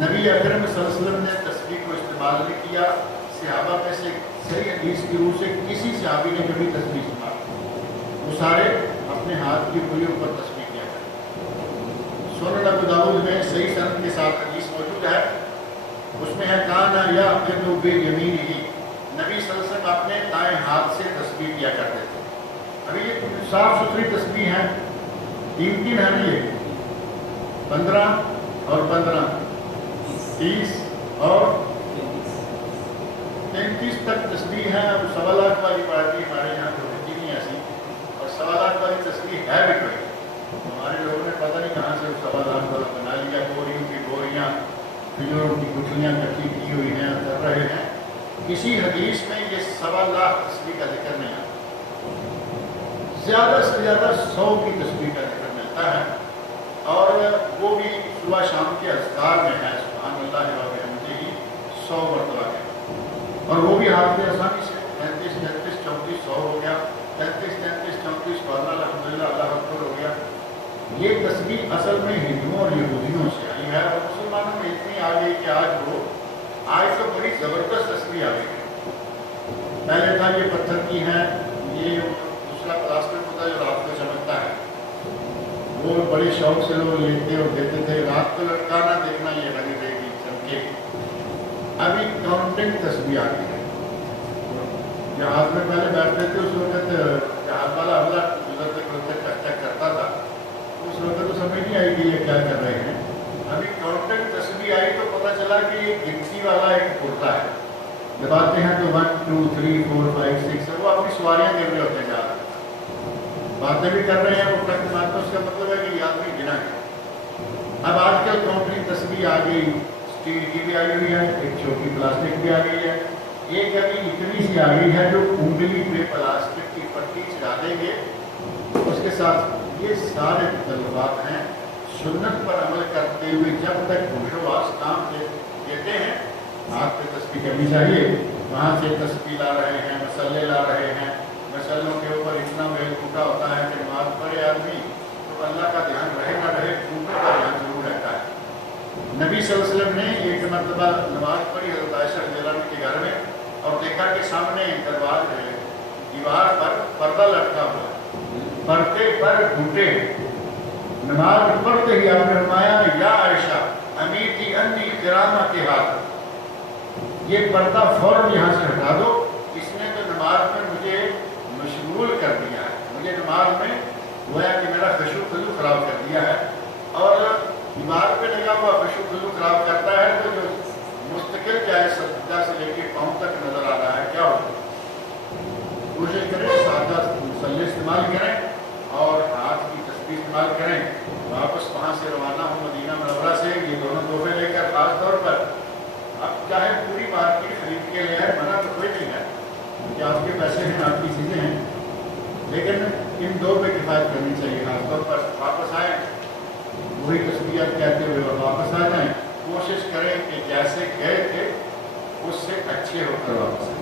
نبی اکرم صلی اللہ علیہ وسلم نے تسبیح کو استعمال نہیں کیا۔ صحابہ میں سے صحیح حدیث کی روح سے کسی صحابی نے کبھی تسبیح سنا، وہ سارے اپنے ہاتھ کی انگلیوں پر تسبیح کیا کرتے۔ سنن ابو داؤد میں صحیح سند کے ساتھ حدیث موجود ہے، اس میں ہے کانا یأخذ بیمینہ، نبی صلی اللہ علیہ وسلم اپنے دائیں ہاتھ سے تسبیح کیا کرتے تھے۔ ابھی یہ صاف ستھری تسبیح ہیں، 3 ہیں نا، یہ 15 اور 15 30 اور 33 تک تسبیح ہے۔ اب 1.25 لاکھ والی پارٹی ہمارے یہاں تو ہوتی نہیں ایسی، اور 1.25 لاکھ والی تسبیح ہے بھی کوئی، ہمارے لوگوں نے پتہ نہیں کہاں سے 1.25 لاکھ والا بنا لیا، بوریوں کی بوریاں کھجوروں کی گٹھلیاں کٹھی کی ہوئی ہیں، کر رہے ہیں۔ کسی حدیث میں یہ 1.25 لاکھ تسبیح کا ذکر نہیں آتا، زیادہ سے زیادہ 100 کی تسبیح کا ذکر ملتا ہے، اور وہ بھی صبح شام کے اذکار میں ہے، سبحان اللہ و بحمدہ 100 مرتبہ ہے، اور وہ بھی ہاتھ میں آسانی سے 33 33 34 100 ہو گیا، 33 33 34 سبحان اللہ الحمدللہ اللہ اکبر ہو گیا۔ یہ تسبیح اصل میں ہندوؤں اور یہودیوں سے آئی ہے، اور مسلمانوں میں اتنی آ گئی کہ آج تو بڑی زبردست تسبیح آ گئی ہے۔ پہلے تھا یہ پتھر کی ہیں، یہ دوسرا پلاسٹک ہوتا ہے جو رات کو چمکتا ہے، وہ بڑے شوق سے لوگ لیتے اور دیتے تھے، رات کو لٹکانا دیکھنا یہ رنگ دے گی چمکے۔ ابھی کاؤنٹنگ تسبیح آ گئی ہے، جہاز میں پہلے بیٹھتے تھے اس وقت جہاز والا حملہ گزرتے گزرتے ٹک ٹک کرتا تھا، اس وقت تو سمجھ نہیں آئی کہ یہ کیا کر رہے ہیں۔ ابھی کاؤنٹنگ تسبیح آئی تو پتہ چلا کہ یہ گنتی والا ایک کرتا ہے، جب آتے ہیں تو 1 2 3 4 5 6، وہ اپنی سواریاں گر رہے ہوتے ہیں، جا رہے ہیں، باتیں بھی کر رہے ہیں، وہ ٹک مارتے، اس کا مطلب ہے کہ یہ آدمی گنا ہے۔ اب آج کل کاؤنٹنگ تسبیح آ گئی، اسٹیل کی بھی آئی ہوئی ہے، ایک چھوٹی پلاسٹک بھی آ گئی ہے، ایک ابھی اتنی سی آ گئی ہے جو انگلی پہ پلاسٹک کی پٹی چڑھا دیں گے اس کے ساتھ۔ یہ سارے تجربات ہیں، سنت پر عمل کرتے ہوئے جب تک ہوش و واس کام دیتے ہیں، ہاتھ پہ تسبیح کرنی چاہیے۔ وہاں سے تسبیح لا رہے ہیں، مسلے لا رہے ہیں، مسلوں کے اوپر اتنا میل ٹوٹا ہوتا ہے کہ نماز پڑھے آدمی تو اللہ کا دھیان رہے نہ رہے، ٹوٹنے کا دھیان ضرور رہتا ہے۔ نبی صلی اللہ علیہ وسلم نے ایک مرتبہ نماز پڑھی حضرت عائشہ رضی اللہ عنہا کے گھر میں، اور دیکھا کہ سامنے دیوار پر پردہ لٹکا ہوا ہے، پردے پر گھٹے، نماز پڑھتے ہی آپ نے فرمایا یا عائشہ امیتی انی قرامت ہاتھ، یہ پردہ فوراً یہاں سے ہٹا دو، اس نے تو نماز میں مجھے مشغول کر دیا ہے، مجھے نماز میں گویا کہ میرا خشوع خضوع خراب کر دیا ہے۔ اور دیوار پہ لگا ہوا خشوع خضوع خراب کرتا ہے تو جو مستقل چاہے سجدہ سے لے کے پاؤں تک نظر آ رہا ہے، کیا ہوگا؟ کوشش کریں سادہ مسلح استعمال کریں اور ہاتھ کی تسبیح استعمال کریں۔ واپس وہاں سے روانہ ہوں مدینہ منورہ سے یہ دونوں تحفے لے کر، خاص طور پر اب چاہے پوری مارکیٹ خرید کے لے آئے، منع تو کوئی نہیں ہے کہ آپ کے پیسے ہیں، آپ کی چیزیں ہیں، لیکن ان 2 پہ کفایت کرنی چاہیے۔ خاص طور پر واپس آئیں، وہی تسبیحات کہتے ہوئے اور واپس آ جائیں، کوشش کریں کہ جیسے گئے تھے اس سے اچھے ہو کر واپس آئیں۔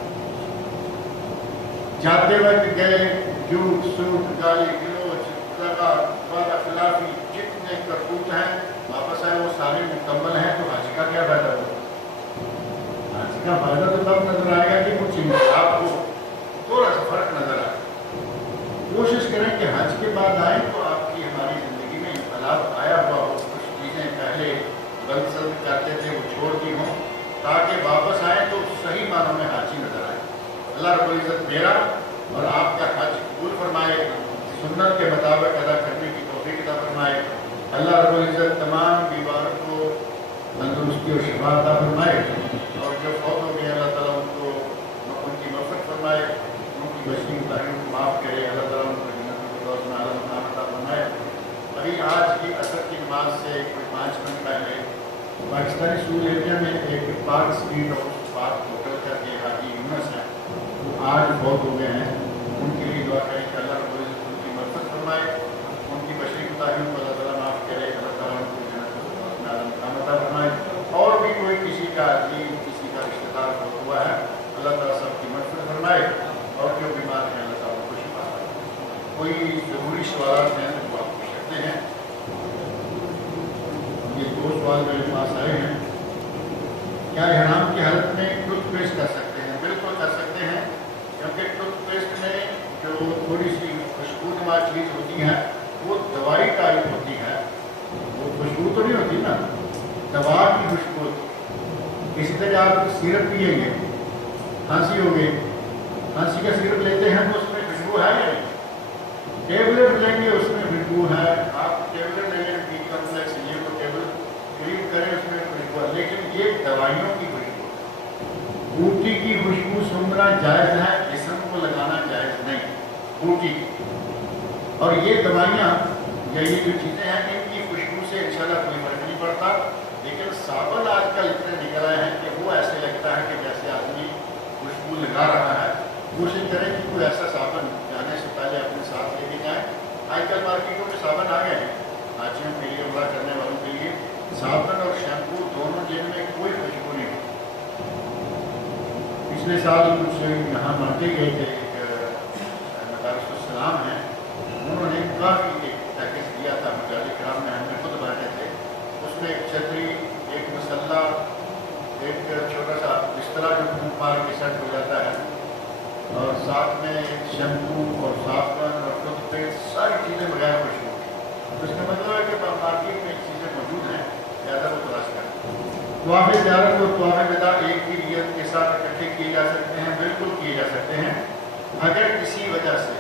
جاتے وقت گئے جھوٹ سوٹ گالی گلوچ دغا وعدہ خلافی جتنے کرتوت ہیں، واپس آئے وہ سارے مکمل ہیں، تو حج کا کیا فائدہ ہوگا؟ حج کا فائدہ تو تب نظر آئے گا کہ کچھ انقلاب کو تھوڑا سا فرق نظر آئے۔ کوشش کریں کہ حج کے بعد آئیں تو آپ کی ہماری زندگی میں انقلاب آیا ہوا ہو، کچھ چیزیں پہلے غلط سلط کرتے تھے وہ چھوڑ دی ہوں، تاکہ واپس آئیں تو صحیح معنوں میں حاجی نظر آئے۔ اللہ رب العزت میرا اور آپ کا حج قبول فرمائے، سنت کے مطابق ادا کرنے کی توفیق عطا فرمائے۔ اللہ رب العزت تمام بیماروں کو تندرستی اور شفا عطا فرمائے، اور جو فوت بچی مطالعوں کو معاف کرے، اللہ تعالیٰ ان کو جنت الفردوس میں اعلیٰ مقام عطا فرمائے۔ ابھی آج کی عصر کی نماز سے کوئی 5 منٹ پہلے پاکستانی سول ایریا میں ایک پارک اسٹریٹ اور پارک ہوٹل کر کے حاجی یونس ہیں، وہ آج بہت ہو گئے ہیں، ان کے لیے دعا کریں کہ اللہ رب العزت ان کی مدد فرمائے، ان کی بشری مطالعوں کو اللہ تعالیٰ معاف کرے، اللہ تعالیٰ ان کو جنت الفردوس میں اعلیٰ مقام عطا فرمائے۔ اور بھی کوئی کسی کا عزیز، کسی کا رشتہ دار بہت ہوا ہے، اللہ تعالیٰ سب کی مدد فرمائے، اور جو بیمار ہیں اللہ تعالیٰ کو شفا دے۔ کوئی ضروری سوالات ہیں تو آپ پوچھ سکتے ہیں۔ یہ 2 سوال میرے پاس آئے ہیں۔ کیا احرام کی حالت میں ٹوتھ پیسٹ کر سکتے ہیں؟ بالکل کر سکتے ہیں، کیونکہ ٹوتھ پیسٹ میں جو تھوڑی سی خوشبودار چیز ہوتی ہے وہ دوائی ٹائپ ہوتی ہے، وہ خوشبو تو نہیں ہوتی نا، دوا کی خوشبو ہوتی۔ اسی طرح آپ سیرپ پیئیں گے، کھانسی ہو گئی، کھانسی کا سیرپ لیتے ہیں تو اس میں خوشبو ہے یا نہیں؟ ٹیبلٹ لیں گے اس میں خوشبو ہے، آپ ٹیبلٹ لیں گے بی کمپلیکس یہ کو ٹیبلٹ کلین کریں اس میں خوشبو ہے، لیکن یہ دوائیوں کی خوشبو ہے۔ بوٹی کی خوشبو سونگھنا جائز ہے، جسم کو لگانا جائز نہیں بوٹی کی۔ اور یہ دوائیاں یا یہ جو چیزیں ہیں ان کی خوشبو سے انشاءاللہ کوئی فرق نہیں پڑتا، لیکن صابن آج کل اتنے نکل آئے ہیں کہ وہ ایسے لگتا ہے کہ جیسے آدمی خوشبو لگا رہا ہے۔ کوشش کریں کہ کوئی ایسا صابن جانے سے پہلے اپنے ساتھ لے کے جائیں۔ آج کل مارکیٹوں میں صابن آ گئے ہیں، حاجیوں کے لیے، عمرہ کرنے والوں کے لیے صابن اور شیمپو دونوں جن میں کوئی خوشبو نہیں ہوتی۔ پچھلے سال کچھ یہاں مانتے گئے تھے، ایک مدارس السلام ہیں، انہوں نے کافی ایک پیکج دیا تھا مجاہد کرام میں، ہم نے خود بانٹے تھے۔ اس میں ایک چھتری، ایک مسلح، ایک چھوٹا سا بستر جو پھونک مار کے سیٹ ہو جاتا ہے، اور ساتھ میں شیمپو اور صابن اور ٹوتھ پیسٹ، ساری چیزیں بغیر خوشبو کی۔ تو اس کا مطلب ہے کہ مارکیٹ میں چیزیں موجود ہیں، زیادہ وہ تلاش کریں۔ طواف زیارت اور طواف وداع ایک ہی نیت کے ساتھ اکٹھے کیے جا سکتے ہیں؟ بالکل کیے جا سکتے ہیں۔ اگر کسی وجہ سے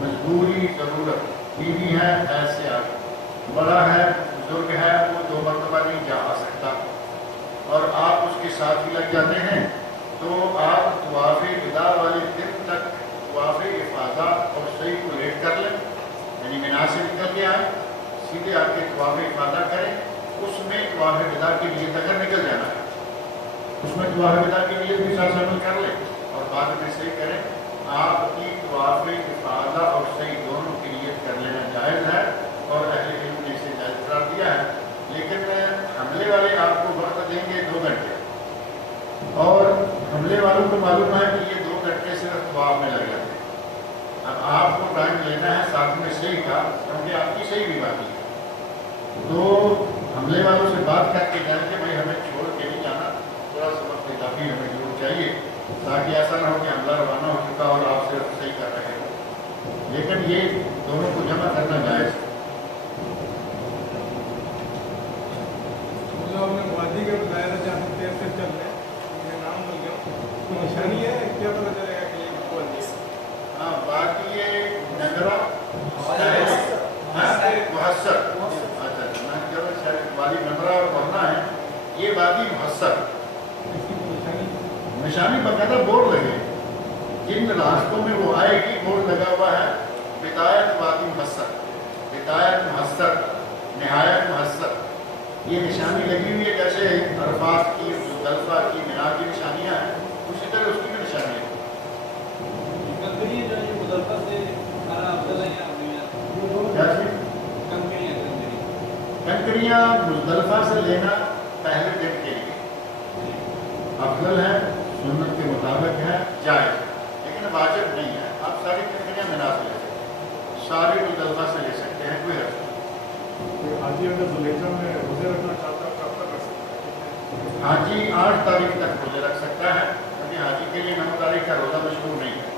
مجبوری، ضرورت، بیوی ہے ایسے آگے، بڑا ہے، بزرگ ہے، وہ 2 مرتبہ نہیں جا آ سکتا، اور آپ اس کے ساتھ ہی لگ جاتے ہیں، تو آپ طواف وداع والے دن تک طواف افاضہ اور سعی کو لیٹ کر لیں، یعنی مینا سے نکل کے آئیں، سیدھے آپ کے طواف افاضہ کریں، اس میں طواف وداع کی نیت اگر نکل جانا ہے اس میں طواف وداع کی نیت بھی ساتھ شامل کر لیں، اور بعد میں سعی کریں۔ آپ کی طواف افاضہ اور سعی دونوں کی نیت کر لینا جائز ہے، اور اہل علم نے اسے جائز قرار دیا ہے، لیکن حملے والے آپ کو وقت دیں گے 2 گھنٹے، اور حملے والوں کو معلوم ہے کہ یہ 2 گھنٹے صرف طواف میں لگ جاتے ہیں۔ اب آپ کو ٹائم لینا ہے ساتھ میں صحیح کا، کیونکہ آپ کی صحیح بھی باقی ہے، تو حملے والوں سے بات کر کے جائیں کہ بھائی ہمیں چھوڑ کے نہیں جانا، تھوڑا سا وقت اضافی ہمیں ضرور چاہیے، تاکہ ایسا نہ ہو کہ حملہ روانہ ہو چکا اور آپ صرف صحیح کر رہے ہو، لیکن یہ دونوں کو جمع کرنا جائز ہے۔ آپ نے وادی کا بتایا تھا جہاں سے تیر سے چل رہے ہیں، یہ نام بول گیا، تو نشانی ہے، کیا پتہ چلے گا کہ یہ وادی ہے؟ ہاں، وادی نگرا محسر، اچھا میں کہہ رہا شاید وادی نگرا اور ورنہ ہے، یہ وادی محسر، نشانی باقاعدہ بورڈ لگے، جن راستوں میں وہ آئے گی بورڈ لگا ہوا ہے، بدایت وادی محسر، بدایت محسر، نہایت محسر، یہ نشانی لگی ہوئی ہے، جیسے عرفات کی، مزدلفہ کی، مینا کی نشانیاں ہیں، اسی طرح اس کی بھی نشانی ہے۔ کنکریاں مزدلفہ سے لینا پہلے دن کے لیے افضل ہے، سنت کے مطابق ہے، جائز، لیکن واجب نہیں ہے۔ آپ ساری کنکریاں مینا سے لے سکتے ہیں، ساری مزدلفہ سے لے سکتے ہیں، کوئی حرج نہیں۔ حاجی اگر ذوالحجہ میں روزے رکھنا چاہتا ہے کب تک رکھ سکتا ہے؟ حاجی 8 تاریخ تک روزے رکھ سکتا ہے، کیونکہ حاجی کے لیے 9 تاریخ کا روزہ مشروع نہیں ہے۔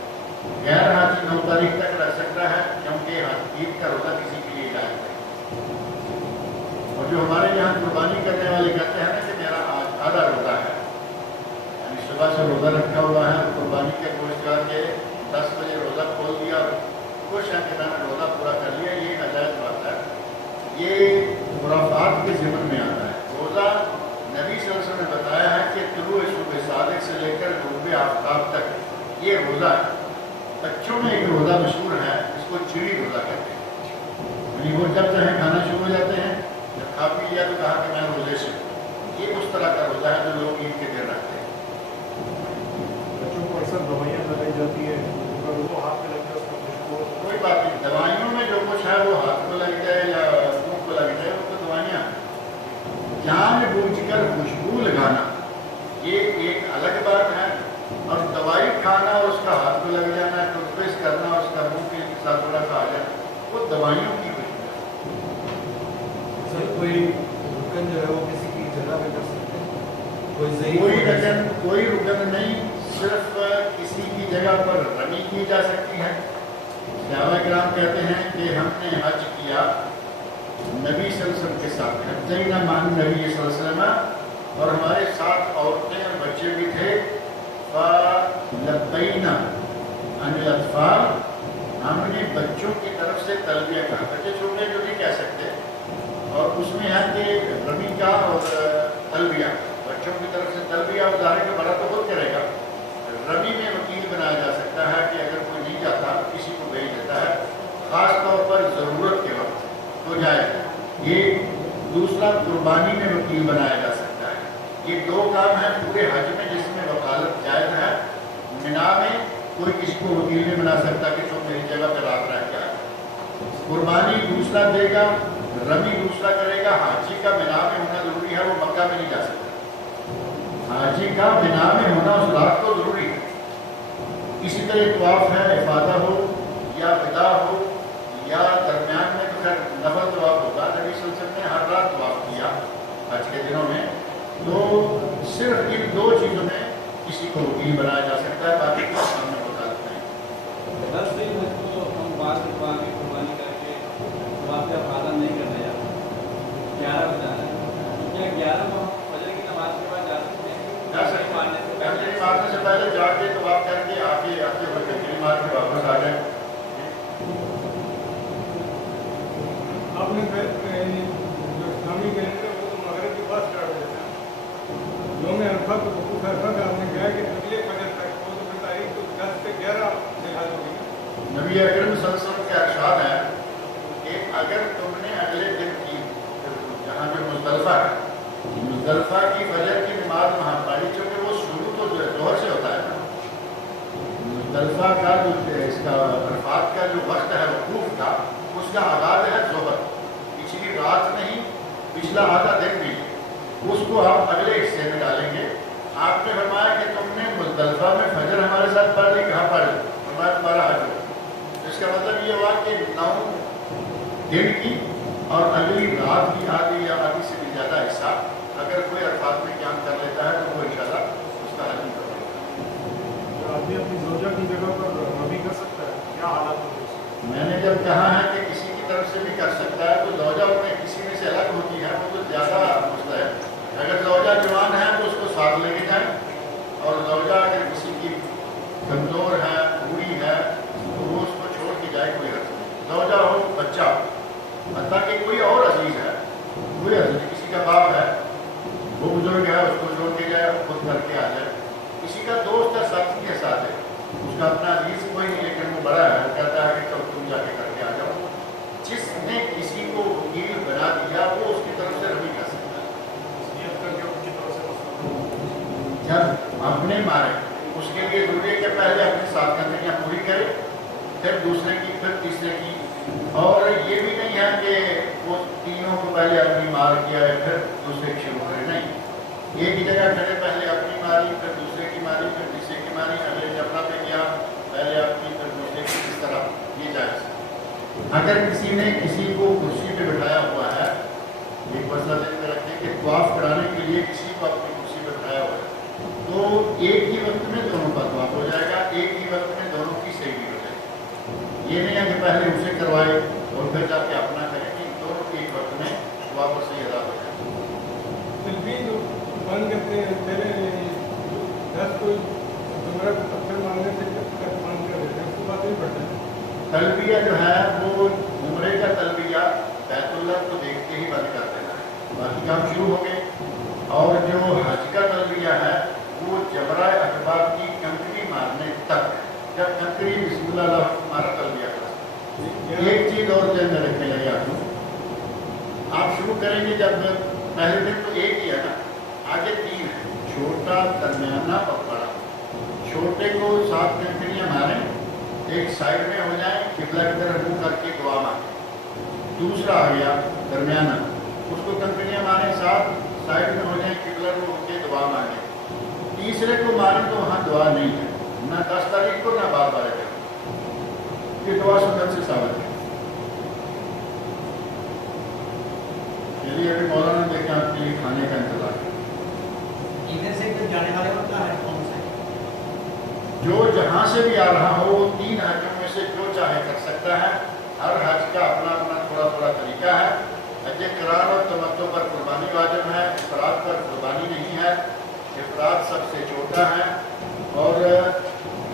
غیر حاجی 9 تاریخ تک رکھ سکتا ہے، کیونکہ عید کا روزہ کسی کے لیے جائز ہے۔ اور جو ہمارے یہاں قربانی کرنے والے کہتے ہیں نا کہ میرا آج آدھا روزہ ہے، یعنی صبح سے روزہ رکھا ہوا ہے، قربانی کے گوشت کر کے 10 بجے روزہ کھول دیا، خوش ہے کہ میں نے روزہ پورا کر لیا، یہ ناجائز بات ہے، یہ خرافات کے ضمن میں آتا ہے۔ روزہ نبی صلی اللہ علیہ وسلم نے بتایا ہے کہ طلوع صبح صادق سے لے کر غروب آفتاب تک یہ روزہ ہے، بچوں میں ایک روزہ مشہور ہے جس کو چڑی روزہ کہتے ہیں، یعنی وہ جب چاہیں کھانا شروع ہو جاتے ہیں، جب کھا پی لیا تو کہا کہ میں روزے سے ہوں۔ یہ اس طرح کا روزہ ہے جو لوگ عید کے دن رکھتے ہیں۔ بچوں کو اکثر دوائیاں لگائی جاتی ہے، اگر وہ ہاتھ میں لگ جائے اس کا خوشبو، کوئی بات نہیں، دوائیوں میں جو کچھ ہے وہ ہاتھ کو لگ جائے یا منہ کو لگ جائے وہ تو دوائیاں ہیں۔ جان بوجھ کر خوشبو لگانا یہ ایک الگ بات ہے، اور دوائی کھانا اور اس کا ہاتھ کو لگ جانا، ٹوتھ پیسٹ کرنا، اس کا منہ کے ساتھ تھوڑا سا آ جانا، وہ دوائیوں کی خوشبو ہے۔ سر کوئی رکن جو ہے وہ کسی کی جگہ پہ کر سکتے ہیں؟ کوئی رکن نہیں، صرف کسی کی جگہ پر رمی کی جا سکتی ہے۔ صحابہ کرام کہتے ہیں کہ ہم نے حج کیا نبی صلی اللہ علیہ وسلم کے ساتھ، حجینا مع النبی صلی اللہ علیہ وسلم، اور ہمارے ساتھ عورتیں اور بچے بھی تھے، فلبینا عن الاطفال، ہم نے بچوں کی طرف سے تلبیہ کہا، بچے چھوٹے جو نہیں کہہ سکتے، اور اس میں ہے کہ رمی کا اور تلبیہ، بچوں کی طرف سے تلبیہ اور ظاہر کا بڑا تو خود کرے گا، رمی میں وکیل بنایا جا سکتا ہے کہ اگر کوئی نہیں جاتا کسی کو بھیج دیتا ہے، خاص طور پر ضرورت کے وقت تو جائے گا۔ یہ دوسرا قربانی میں وکیل بنایا جا سکتا ہے۔ یہ دو کام ہیں پورے حج میں جس میں وکالت جائز ہے۔ منا میں کوئی کسی کو وکیل نہیں بنا سکتا کہ تم میری جگہ پہ رات رہ کے آئے۔ قربانی دوسرا دے گا، رمی دوسرا کرے گا۔ حاجی کا منا میں ہونا ضروری ہے، وہ مکہ میں نہیں جا سکتا۔ حاجی کا منا میں ہونا اس رات کو ضروری ہے۔ اسی طرح طواف ہے، افاضہ ہو یا وداع ہو یا درمیان میں تو خیر نفل طواف ہوگا، نبی صلی اللہ علیہ وسلم نے ہر رات طواف کیا حج کے دنوں میں۔ تو صرف ان دو چیزوں میں کسی کو وکیل بنایا جا سکتا ہے، باقی کسی کام میں وکالت نہیں۔ 10 دن حج کو ہم بعض کی قربانی کر کے وہاں پہ افادہ نہیں کرنے جاتے، 11 بجے جانا ہے، کیا 11 کو ہم فجر کی نماز کے بعد جا سکتے ہیں؟ مارنے سے پہلے جا کے طواف کر کے آگے آتے ہوئے کھجری مار کے واپس آ جائیں۔ آپ نے جو اسلامی کیلنڈر ہے وہ تو مغرب کے بعد اسٹارٹ ہو جاتا ہے، یوم عرفہ کو وقوف عرفہ کا آپ نے کہا کہ اگلے فجر تک، وہ تو پھر تاریخ تو 10 سے 11 لحاظ ہوگی۔ نبی اکرم صلی اللہ علیہ وسلم کا ارشاد ہے کہ اگر تم نے اگلے دن کی جہاں پہ مزدلفہ ہے، مزدلفہ کی فجر کی نماز وہاں پڑھی، چونکہ وہ شروع تو ظہر سے ہوتا ہے نا، مزدلفہ کا جو اس کا عرفات کا جو وقت ہے وقوف کا، اس کا آغاز ہے ظہر، پچھلی رات نہیں، پچھلا آدھا دن نہیں، اس کو آپ اگلے حصے میں ڈالیں گے۔ آپ نے فرمایا کہ تم نے مزدلفہ میں فجر ہمارے ساتھ پڑھ لی، کہاں پڑھ لی؟ فرمایا تمہارا حج ہو۔ اس کا مطلب یہ ہوا کہ 9 دن کی اور اگلی رات کی آدھی یا آدھی سے بھی زیادہ حصہ اگر کوئی عرفات میں قیام کر لیتا ہے تو وہ انشاءاللہ اس کا حج نہیں کر لیتا۔ آدمی اپنی زوجہ کی جگہ پر رمی کر سکتا ہے، کیا حالات ہوگی؟ میں نے جب کہا ہے کہ کسی کی طرف سے بھی کر سکتا ہے تو زوجہ میں کسی میں سے الگ ہوتی ہے، وہ تو زیادہ مسئلہ ہے۔ اگر زوجہ جوان ہے تو اس کو ساتھ لے کے جائیں، اور زوجہ اگر کسی کی کمزور ہے، بوڑھی ہے، تو وہ اس کو چھوڑ کے جائے، کوئی حرض نہیں۔ زوجہ ہو، بچہ ہو، حتیٰ کہ کوئی اور عزیز ہے، کوئی حرض نہیں، کسی کا باپ ہے، وہ بزرگ ہے، اس کو چھوڑ کے جائے، خود کر کے آ جائے۔ کسی کا دوست ہے، ساتھی کے ساتھ ہے، اس کا اپنا عزیز کوئی نہیں لیکن وہ بڑا ہے، وہ کہتا ہے کہ کب تم جا کے کر کے آ جاؤ۔ جس نے کسی کو وکیل بنا دیا وہ اس کی طرف سے رمی کر سکتا ہے، جب اپنے مارے اس کے لیے ضروری ہے کہ پہلے اپنے ساتھ کرنے پوری کرے، پھر دوسرے کی، پھر تیسرے کی، اور یہ بھی نہیں ہے کہ وہ تینوں کو پہلے اپنی مار کیا ہے پھر دوسرے کی شروع کرے، نہیں، ایک ہی جگہ کھڑے، پہلے اپنی ماری، پھر دوسرے کی ماری، پھر تیسرے کی ماری، اگلے جبرا پہ گیا، پہلے اپنی پھر دوسرے کی، اس طرح یہ جائز۔ اگر کسی نے کسی کو کرسی پہ بٹھایا ہوا ہے، ایک مسئلہ ذہن میں رکھیں کہ طواف کرانے کے لیے کسی کو اپنی کرسی پہ بٹھایا ہوا ہے تو ایک ہی وقت میں دونوں کا طواف ہو جائے گا، ایک ہی وقت میں دونوں کی صحیح بھی ہو جائے گی۔ یہ نہیں ہے کہ پہلے اسے کروائے اور پھر جا کے اپنا کریں، کہ دونوں ایک وقت میں طواف اور صحیح ادا ہو جائے گا۔ تلبیہ جو بند کرتے ہیں پہلے 10 کو عمرہ کو پتھر مارنے سے بند کر دیتے ہیں، اس کے بعد نہیں پڑتا ہے۔ تلبیہ جو ہے وہ عمرے کا تلبیہ بیت اللہ کو دیکھتے ہی بند کر دینا ہے، باقی کام شروع ہو گئے۔ اور جو حج کا تلبیہ ہے وہ جمرہ عقبہ کی کنکری مارنے تک جب کنکری بسم اللہ ہمارا تلبیہ کرا. ایک چیز اور ذہن میں رکھنے لگے آپ آپ شروع کریں گے جب پہلے دن تو ایک ہی ہے نا, آگے 3 ہے, چھوٹا, درمیانہ اور بڑا. چھوٹے کو 7 کنکریاں ماریں, ایک سائڈ میں ہو جائیں, قبلہ کی طرف منہ کر کے دعا مانگیں. دوسرا آ گیا درمیانہ, اس کو کنکریاں ماریں 7, سائڈ میں ہو جائیں, قبلہ کو ہو کے دعا مانگیں. تیسرے کو ماریں تو وہاں دعا نہیں ہے, نہ 10 تاریخ کو نہ 12 تاریخ کو. یہ دعا سنت سے ثابت ہے. چلیے ابھی مولانا دیکھیں آپ کے لیے کھانے کا انتظار ہے. ادھر سے ادھر جانے والے وقت کا ہے کون سا ہے؟ جو جہاں سے بھی آ رہا ہو وہ 3 حجوں میں سے جو چاہے کر سکتا ہے. ہر حج کا اپنا اپنا تھوڑا تھوڑا طریقہ ہے. حج قران اور تمتع پر قربانی واجب ہے, افراد پر قربانی نہیں ہے. افراد سب سے چھوٹا ہے اور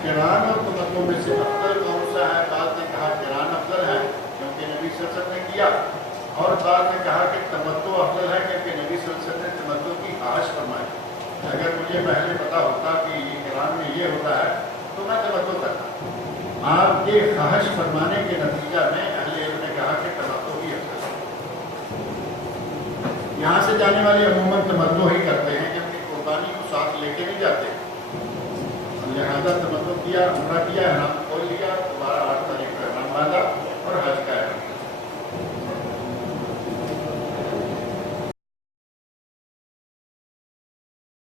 قران اور تمتع میں سے افضل کون سا ہے؟ بعض نے کہا قران افضل ہے کیونکہ نبی صلی اللہ علیہ وسلم نے کیا, اور بعض نے کہا کہ تمتع افضل ہے کیونکہ نبی صلی اللہ علیہ وسلم نے تمتع کی خواہش فرمائی. اگر مجھے پہلے پتا ہوتا کہ یہ قرآن میں یہ ہوتا ہے تو میں تمتع کرتا. آپ کے خواہش فرمانے کے نتیجہ میں اہل علم نے کہا کہ تمتع ہی افضل ہے. یہاں سے جانے والے عموماً تمتع ہی کرتے ہیں کیونکہ قربانی کو ساتھ لے کے نہیں جاتے, لہٰذا تمتع کیا, عمرہ کیا, احرام کھول لیا,